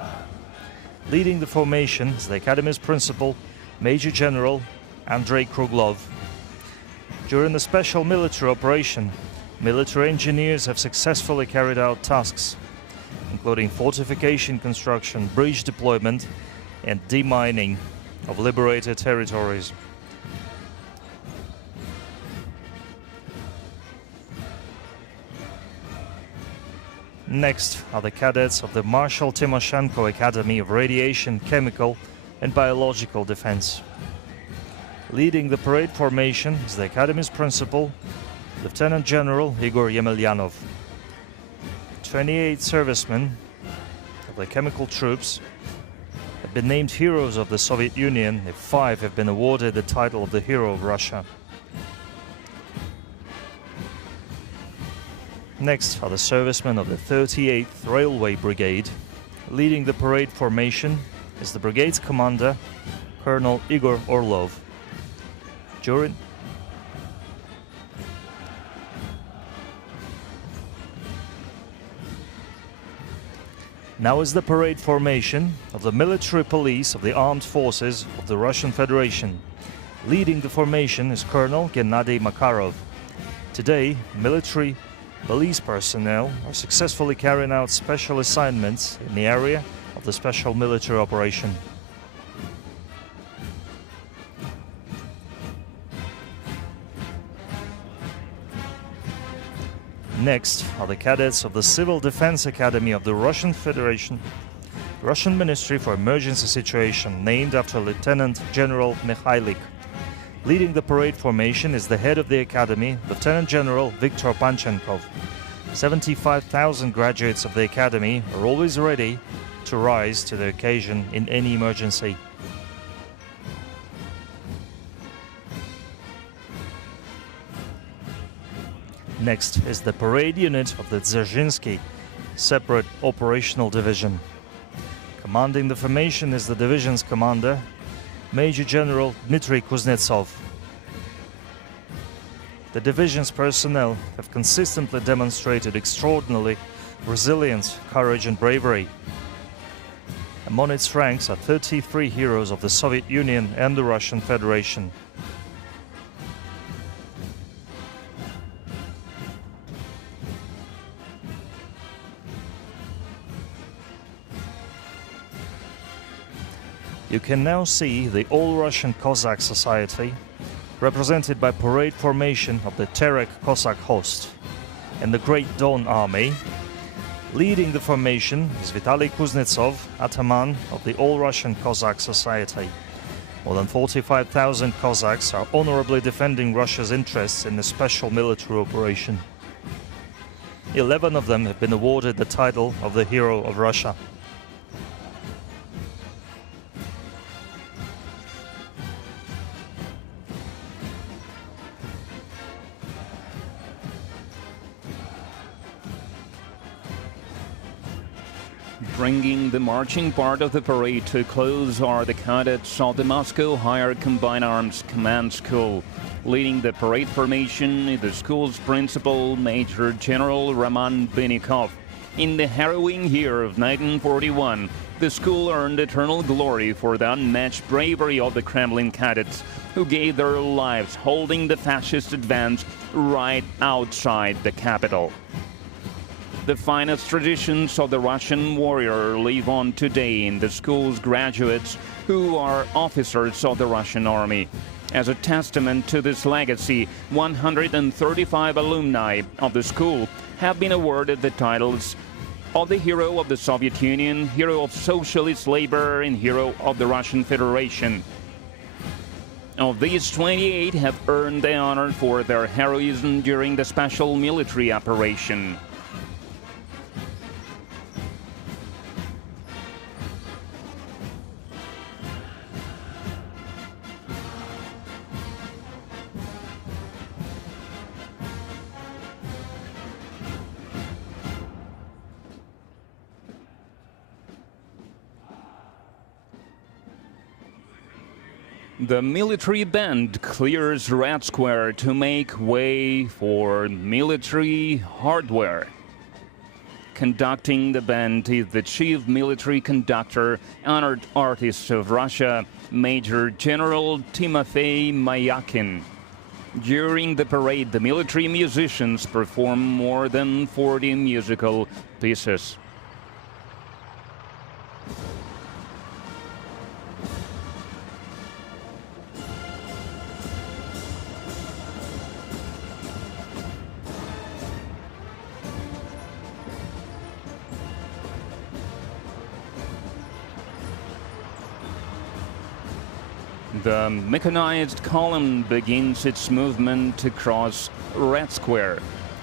Leading the formation is the Academy's principal, Major General Andrei Kruglov. During the special military operation, military engineers have successfully carried out tasks, including fortification construction, bridge deployment, and demining of liberated territories. Next are the cadets of the Marshal Timoshenko Academy of Radiation, Chemical and Biological Defense. Leading the parade formation is the Academy's principal, Lieutenant General Igor Yemelyanov. 28 servicemen of the chemical troops have been named heroes of the Soviet Union, and 5 have been awarded the title of the Hero of Russia. Next are the servicemen of the 38th Railway Brigade. Leading the parade formation is the brigade's commander, Colonel Igor Orlov. Now is the parade formation of the military police of the armed forces of the Russian Federation. Leading the formation is Colonel Gennady Makarov. Today, military police personnel are successfully carrying out special assignments in the area of the special military operation. Next are the cadets of the Civil Defense Academy of the Russian Federation, Russian Ministry for Emergency Situation, named after Lieutenant General Mikhailik. Leading the parade formation is the head of the academy, Lieutenant General Viktor Panchenkov. 75,000 graduates of the academy are always ready to rise to the occasion in any emergency. Next is the parade unit of the Dzerzhinsky Separate Operational Division. Commanding the formation is the division's commander, Major General Dmitry Kuznetsov. The division's personnel have consistently demonstrated extraordinary resilience, courage and bravery. Among its ranks are 33 heroes of the Soviet Union and the Russian Federation. You can now see the All-Russian Cossack Society, represented by parade formation of the Terek Cossack Host and the Great Don Army. Leading the formation is Vitaly Kuznetsov, Ataman of the All-Russian Cossack Society. More than 45,000 Cossacks are honorably defending Russia's interests in the special military operation. 11 of them have been awarded the title of the Hero of Russia. Bringing the marching part of the parade to a close are the cadets of the Moscow Higher Combined Arms Command School. Leading the parade formation is the school's principal, Major General Roman Benikov. In the harrowing year of 1941, the school earned eternal glory for the unmatched bravery of the Kremlin cadets, who gave their lives holding the fascist advance right outside the capital. The finest traditions of the Russian warrior live on today in the school's graduates, who are officers of the Russian army. As a testament to this legacy, 135 alumni of the school have been awarded the titles of the Hero of the Soviet Union, Hero of Socialist Labor, and Hero of the Russian Federation. Of these, 28 have earned the honor for their heroism during the special military operation. The military band clears Red Square to make way for military hardware. Conducting the band is the chief military conductor, honored artist of Russia, Major General Timofey Mayakin. During the parade, the military musicians perform more than 40 musical pieces. The mechanized column begins its movement across Red Square.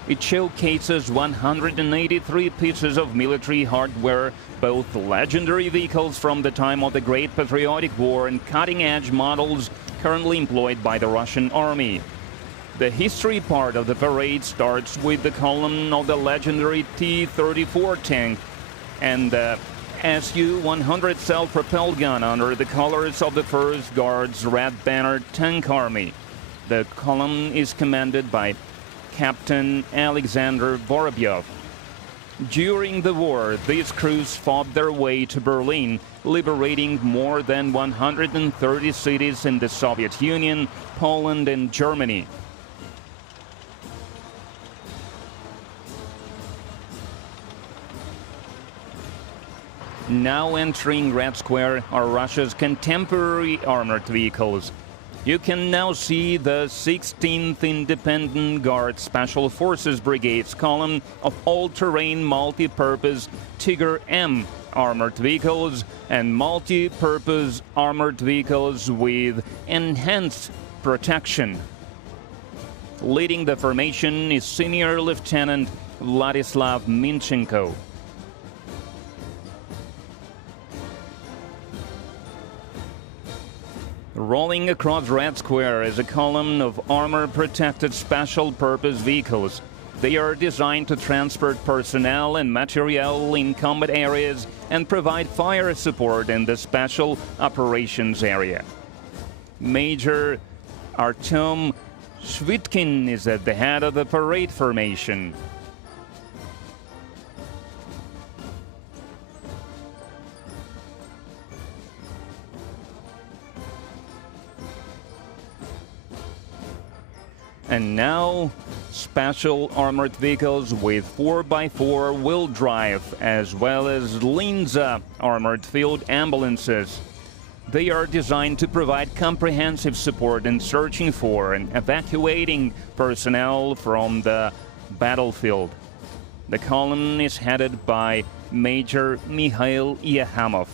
It showcases 183 pieces of military hardware, both legendary vehicles from the time of the Great Patriotic War and cutting-edge models currently employed by the Russian army. The history part of the parade starts with the column of the legendary T-34 tank and the Su-100 self-propelled gun under the colors of the 1st Guards Red Banner Tank Army. The column is commanded by Captain Alexander Vorobyov. During the war, these crews fought their way to Berlin, liberating more than 130 cities in the Soviet Union, Poland, and Germany. Now entering Red Square are Russia's contemporary armored vehicles. You can now see the 16th Independent Guard Special Forces Brigade's column of all-terrain multi-purpose Tiger-M armored vehicles and multi-purpose armored vehicles with enhanced protection. Leading the formation is Senior Lieutenant Vladislav Minchenko. Rolling across Red Square is a column of armor-protected special-purpose vehicles. They are designed to transport personnel and material in combat areas and provide fire support in the special operations area. Major Artem Shvitkin is at the head of the parade formation. And now, special armored vehicles with 4x4 wheel drive, as well as Linza armored field ambulances. They are designed to provide comprehensive support in searching for and evacuating personnel from the battlefield. The column is headed by Major Mikhail Yahamov.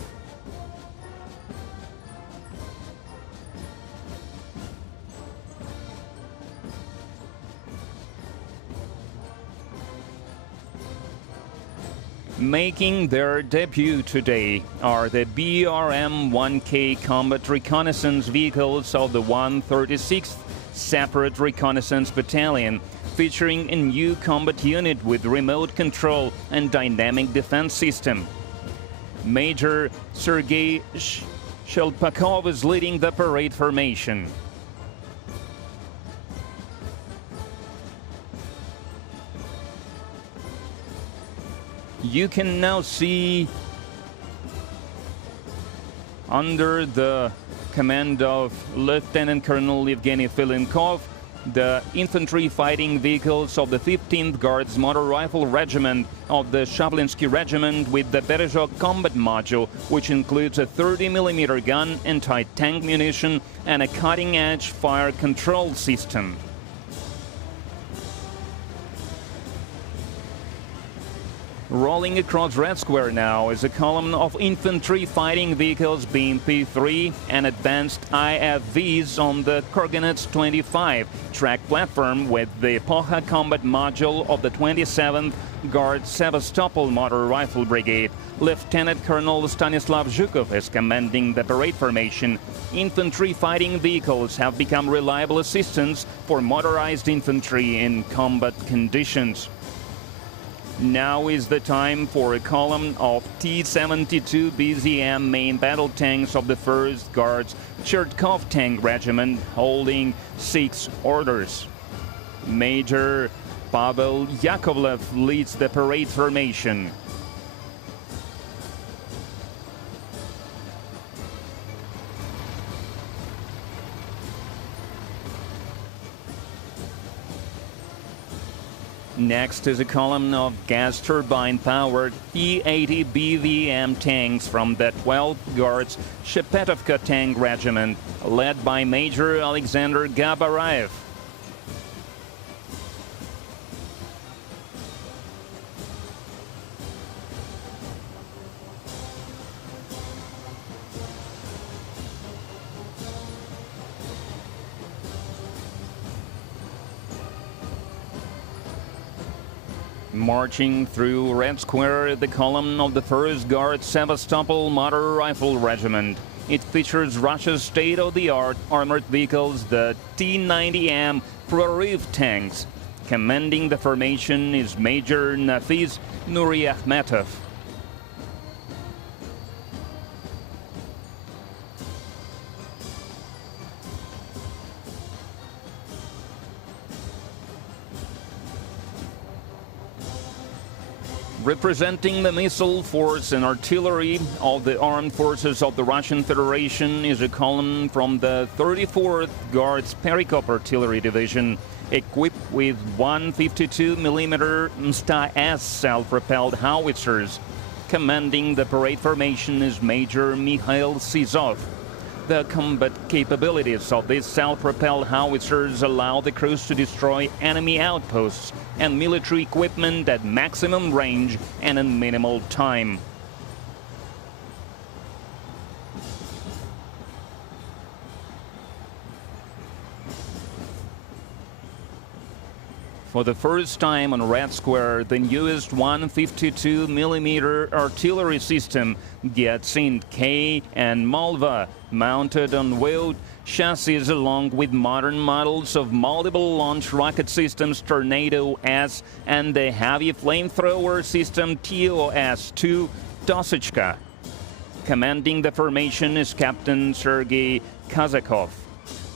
Making their debut today are the BRM-1K combat reconnaissance vehicles of the 136th Separate Reconnaissance Battalion, featuring a new combat unit with remote control and dynamic defense system. Major Sergei Shelpakov is leading the parade formation. You can now see, under the command of Lieutenant Colonel Evgeny Filenkov, the infantry fighting vehicles of the 15th Guards Motor Rifle Regiment of the Shavlinsky Regiment with the Berezhok combat module, which includes a 30mm gun, anti-tank munition, and a cutting-edge fire control system. Rolling across Red Square now is a column of infantry fighting vehicles BMP-3 and advanced IFVs on the Kurganets 25 track platform with the Epocha combat module of the 27th Guard Sevastopol Motor Rifle Brigade. Lieutenant Colonel Stanislav Zhukov is commanding the parade formation. Infantry fighting vehicles have become reliable assistance for motorized infantry in combat conditions. Now is the time for a column of T-72 BZM main battle tanks of the 1st Guards Chertkov Tank Regiment, holding 6 orders. Major Pavel Yakovlev leads the parade formation. Next is a column of gas turbine-powered E-80 BVM tanks from the 12th Guards Shepetovka Tank Regiment, led by Major Alexander Gabaraev. Marching through Red Square, the column of the 1st Guard Sevastopol Motor Rifle Regiment. It features Russia's state-of-the-art armored vehicles, the T-90M Prorыв tanks. Commanding the formation is Major Nafiz Nuriahmetov. Representing the missile force and artillery of the armed forces of the Russian Federation is a column from the 34th Guards Perikop Artillery Division, equipped with 152mm Msta-S self-propelled howitzers. Commanding the parade formation is Major Mikhail Sizov. The combat capabilities of these self-propelled howitzers allow the crews to destroy enemy outposts and military equipment at maximum range and in minimal time. For the first time on Red Square, the newest 152mm artillery system, Gyatsint K and Malva, mounted on wheeled chassis along with modern models of multiple launch rocket systems Tornado S and the heavy flamethrower system TOS-2 Tosechka. Commanding the formation is Captain Sergei Kazakov.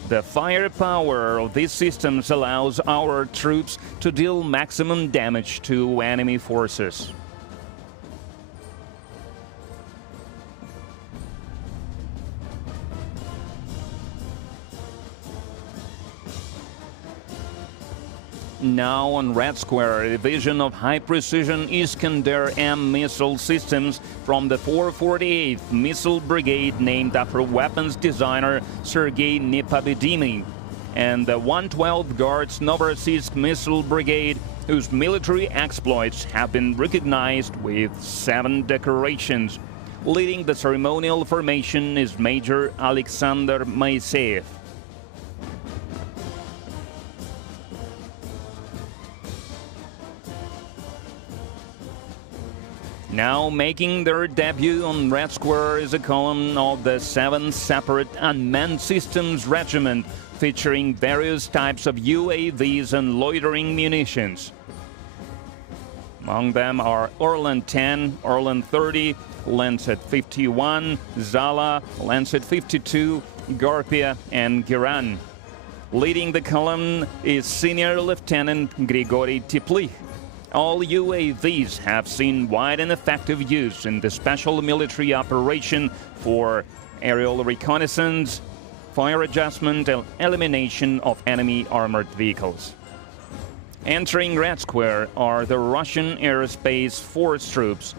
The firepower of these systems allows our troops to deal maximum damage to enemy forces. Now on Red Square, a division of high-precision Iskander-M missile systems from the 448th Missile Brigade, named after weapons designer Sergei Nepobedimy, and the 112th Guards Novorossiysk Missile Brigade, whose military exploits have been recognized with 7 decorations. Leading the ceremonial formation is Major Alexander Moiseyev. Now making their debut on Red Square is a column of the 7th Separate Unmanned Systems Regiment, featuring various types of UAVs and loitering munitions. Among them are Orlan 10, Orlan 30, Lancet 51, Zala, Lancet 52, Garpia, and Giran. Leading the column is Senior Lieutenant Grigory Teplich. All UAVs have seen wide and effective use in the special military operation for aerial reconnaissance, fire adjustment, and elimination of enemy armored vehicles. Entering Red Square are the Russian Aerospace Force troops.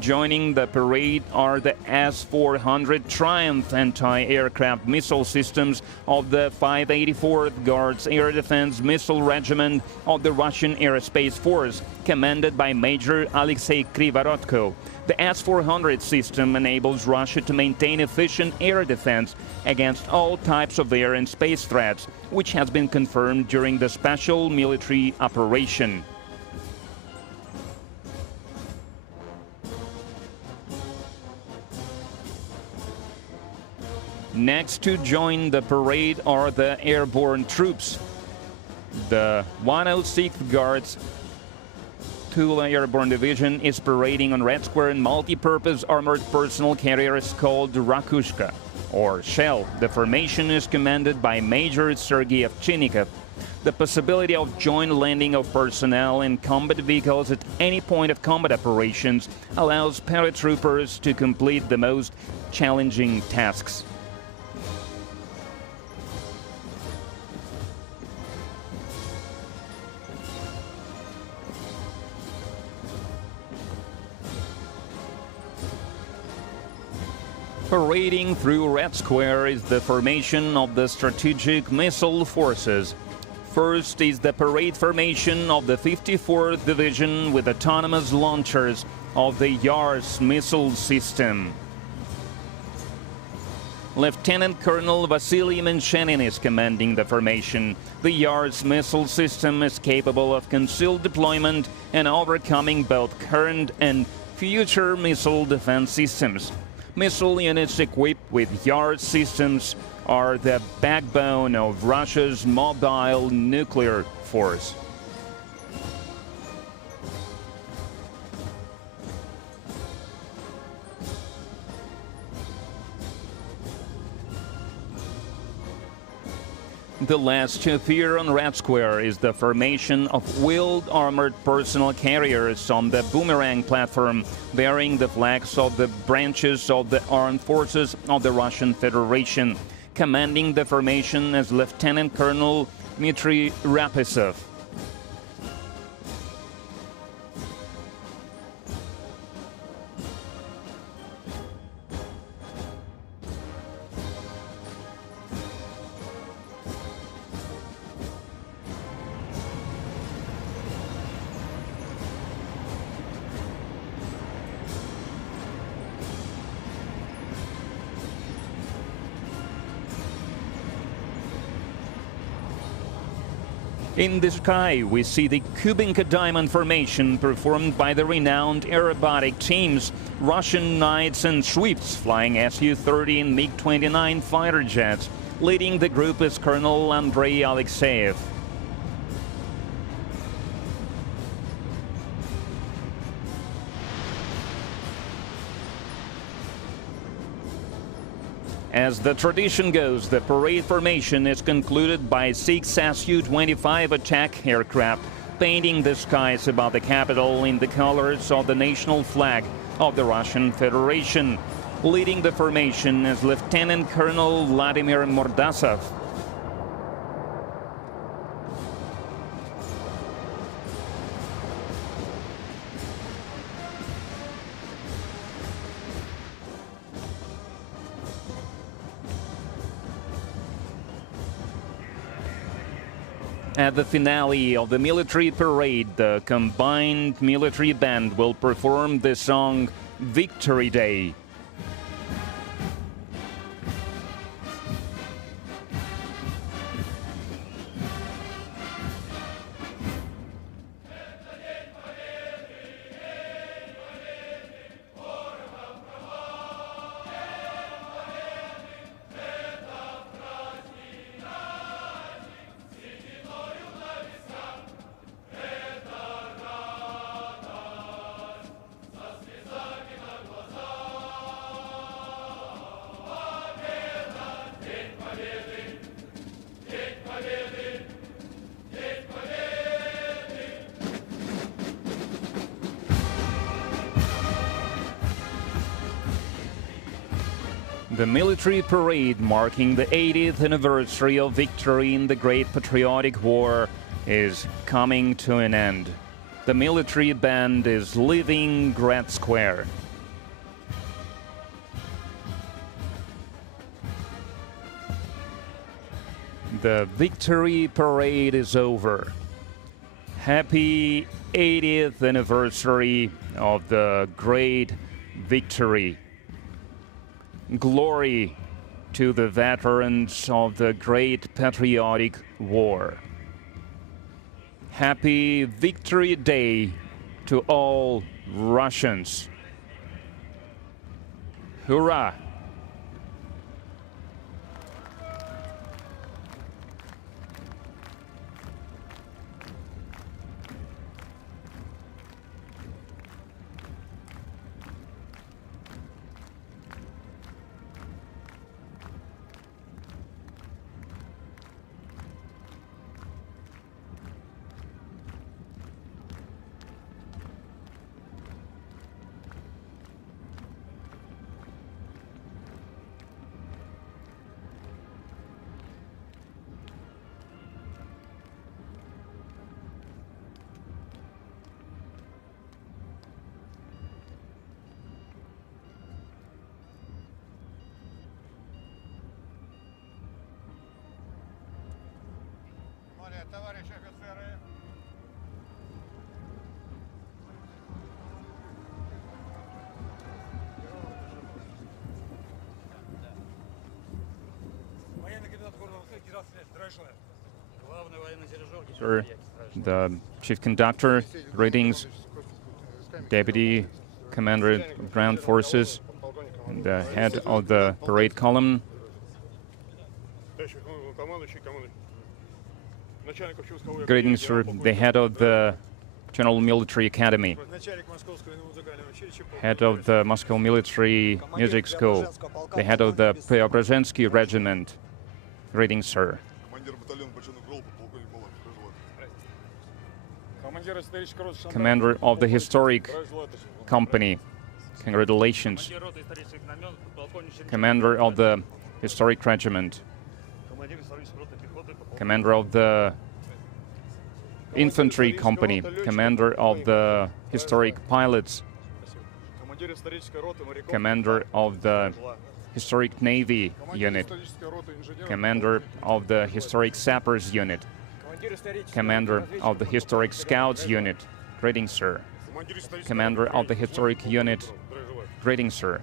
Joining the parade are the S-400 Triumph anti-aircraft missile systems of the 584th Guards Air Defense Missile Regiment of the Russian Aerospace Force, commanded by Major Alexei Krivorotko. The S-400 system enables Russia to maintain efficient air defense against all types of air and space threats, which has been confirmed during the special military operation. Next to join the parade are the airborne troops. The 106th Guards Tula Airborne Division is parading on Red Square in multi-purpose armored personnel carriers called Rakushka, or Shell. The formation is commanded by Major Sergei Ovchinnikov. The possibility of joint landing of personnel and combat vehicles at any point of combat operations allows paratroopers to complete the most challenging tasks. Parading through Red Square is the formation of the Strategic Missile Forces. First is the parade formation of the 54th Division with autonomous launchers of the Yars missile system. Lieutenant Colonel Vasily Menchenin is commanding the formation. The Yars missile system is capable of concealed deployment and overcoming both current and future missile defense systems. Missile units equipped with Yars systems are the backbone of Russia's mobile nuclear force. The last to appear on Red Square is the formation of wheeled armored personal carriers on the Boomerang platform, bearing the flags of the branches of the armed forces of the Russian Federation. Commanding the formation is Lieutenant Colonel Dmitry Rapisov. In the sky, we see the Cuban diamond formation performed by the renowned aerobatic teams, Russian Knights and Sweeps, flying Su-30 and MiG-29 fighter jets. Leading the group is Colonel Andrei Alexeyev. As the tradition goes, the parade formation is concluded by 6 Su-25 attack aircraft painting the skies above the capital in the colors of the national flag of the Russian Federation. Leading the formation is Lieutenant Colonel Vladimir Mordasov. At the finale of the military parade, the combined military band will perform the song Victory Day. The military parade marking the 80th anniversary of victory in the Great Patriotic War is coming to an end. The military band is leaving Red Square. The victory parade is over. Happy 80th anniversary of the great victory. Glory to the veterans of the Great Patriotic War. Happy Victory Day to all Russians. Hurrah! Sir, the Chief Conductor, greetings. Deputy Commander of Ground Forces, and the head of the parade column. Greetings, sir, the head of the General Military Academy, head of the Moscow Military Music School, the head of the Preobrazhensky Regiment. Greetings, sir. Commander of the Historic Company. Congratulations. Commander of the Historic Regiment. Commander of the Infantry Company. Commander of the Historic Pilots. Commander of the Historic Navy Unit. Commander of the Historic Sappers Unit. Commander of the Historic Scouts Unit. Greetings, sir. Commander of the Historic Unit. Greetings, sir.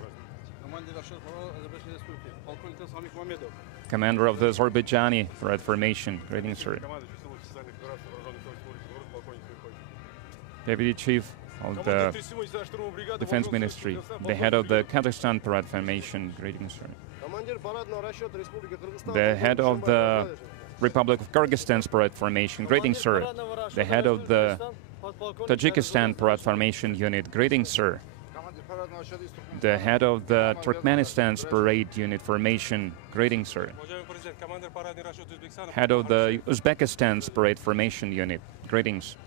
Commander of the Azerbaijani Red Formation. Greetings, sir. Deputy Chief of the Defense Ministry, the head of the Kazakhstan Parade Formation. Greetings, sir. The head of the Republic of Kyrgyzstan's Parade Formation. Greetings, sir. The head of the Tajikistan Parade Formation Unit. Greetings, sir. The head of the Turkmenistan's Parade Unit Formation. Greetings, sir. Head of the Uzbekistan's Parade Formation Unit. Greetings.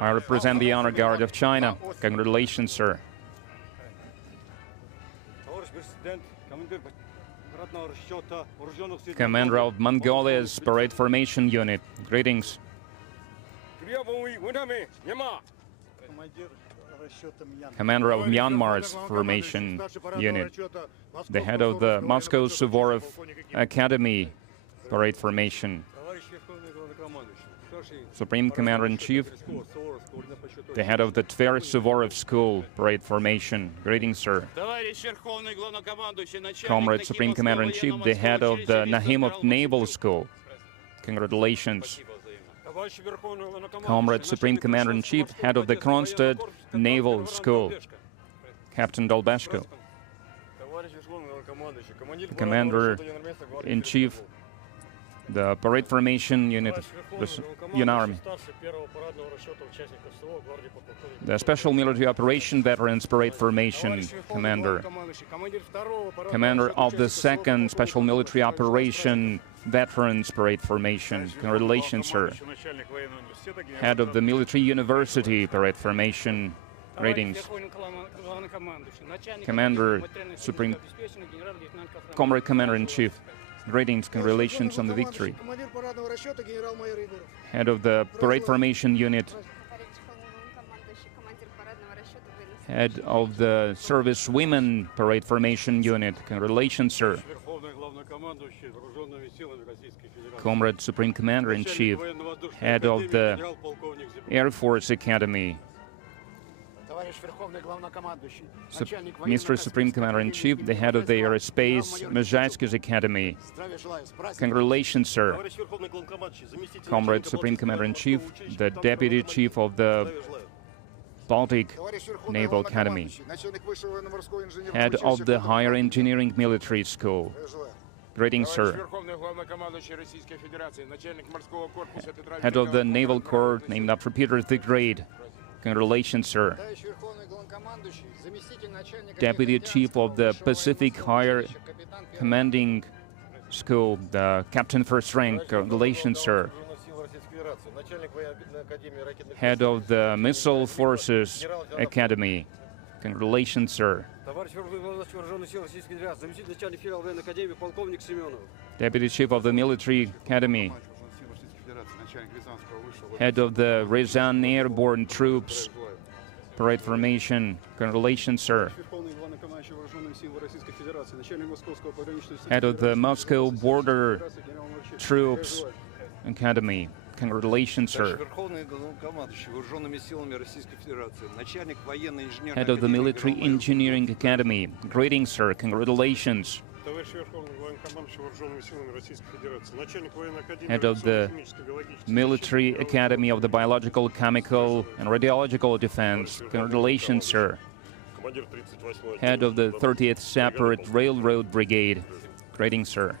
I represent the Honor Guard of China. Congratulations, sir. Commander of Mongolia's Parade Formation Unit. Greetings. Commander of Myanmar's Formation Unit. The head of the Moscow Suvorov Academy Parade Formation. Supreme Commander-in-Chief, the head of the Tver Suvorov School Parade Formation. Greetings, sir. Comrade Supreme Commander-in-Chief, the head of the Nahimov Naval School. Congratulations. Comrade Supreme Commander-in-Chief, head of the Kronstadt Naval School, Captain Dolbashko. Commander-in-Chief, the Parade Formation Unit, the Union Army. The Special Military Operation Veterans Parade Formation Commander. Commander of the 2nd Special Military Operation Veterans Parade Formation. Congratulations, sir. Head of the Military University Parade Formation. Greetings. Commander, Supreme Comrade Commander-in-Chief. Greetings, congratulations on the victory. Head of the Parade Formation Unit. Head of the Servicewomen Parade Formation Unit. Congratulations, sir. Comrade Supreme Commander-in-Chief. Head of the Air Force Academy. Mr. Supreme Commander-in-Chief, the head of the Aerospace Mezhaysky's Academy. Congratulations, sir. Comrade Supreme Commander-in-Chief, the Deputy Chief of the Baltic Naval Academy. Head of the Higher Engineering Military School. Greetings, sir. Head of the Naval Corps named after Peter the Great. Congratulations, sir. Deputy Chief of the Pacific Higher Commanding School, the Captain First Rank. Congratulations, sir. Head of the Missile Forces Academy. Congratulations, sir. Deputy Chief of the Military Academy. Head of the Ryazan Airborne Troops. Parade formation. Congratulations, sir. Head of the Moscow Border Troops Academy. Congratulations, sir. Head of the Military Engineering Academy. Greetings, sir. Congratulations. Head of the Military Academy of the Biological, Chemical, and Radiological Defense. Congratulations, sir. Head of the 30th Separate Railroad Brigade. Greetings, sir.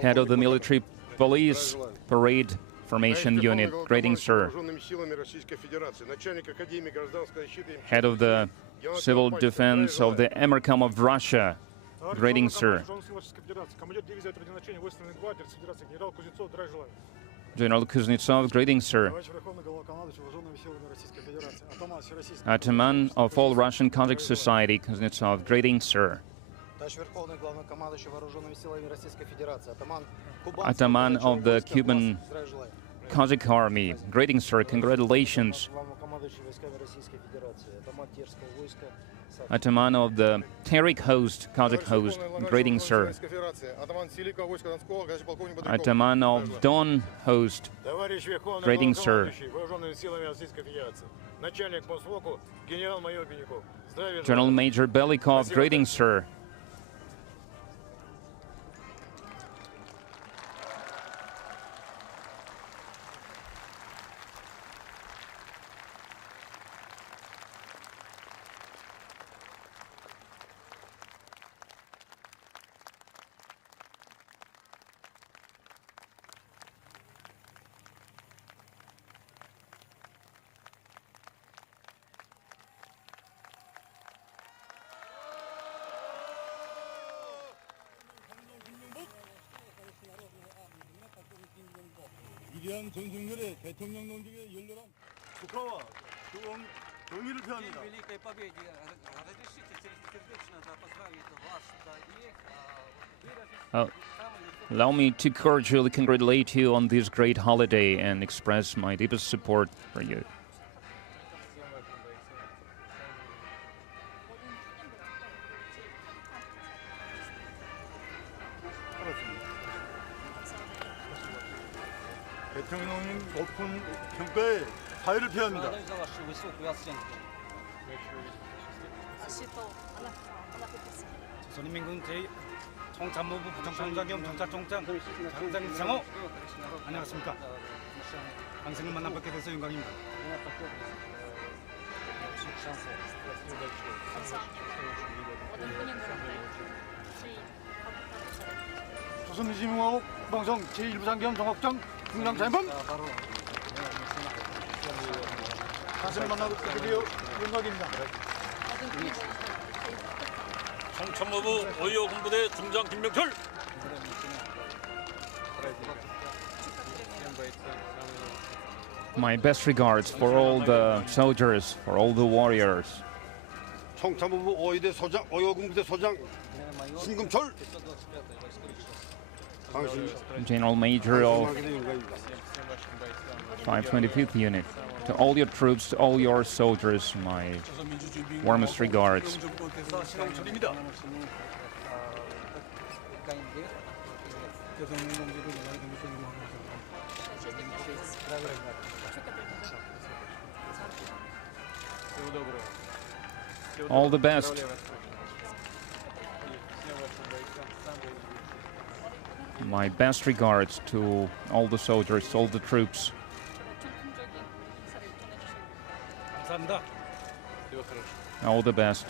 Head of the Military Police Parade Formation Unit. Greetings, sir. Head of the Civil Defense of the Emirkam of Russia. Greetings, sir. General Kuznetsov, greetings, sir. Ataman of all Russian Kazakh Society, Kuznetsov, greetings, sir. Ataman of the Cuban Kazakh Army, greetings, sir. Congratulations. Ataman of the Terik host, Kazakh host, greetings, sir. Ataman of Don host, greetings, sir. General Major Belikov, greetings, sir. Allow me to cordially congratulate you on this great holiday and express my deepest support for you. 대통령님 높은 평가에 사의를 표합니다. 조선인민군 제 총참모부 부총장관 겸 경찰총장 장장 장호 안녕하십니까. 당신을 만나 뵙게 돼서 영광입니다. 조선민주공화국 방송 제1부상경 정학장 중랑사임범 당신을 만나 뵙게 되어 영광입니다. 총참모부 의료공부대 중장 김명철. My best regards for all the soldiers, for all the warriors. 총참모부 5위대 소장, 의료공부대 소장 신금철. General Major of 525th Unit. To all your troops, to all your soldiers, my warmest regards. All the best. My best regards to all the soldiers, all the troops. All the best.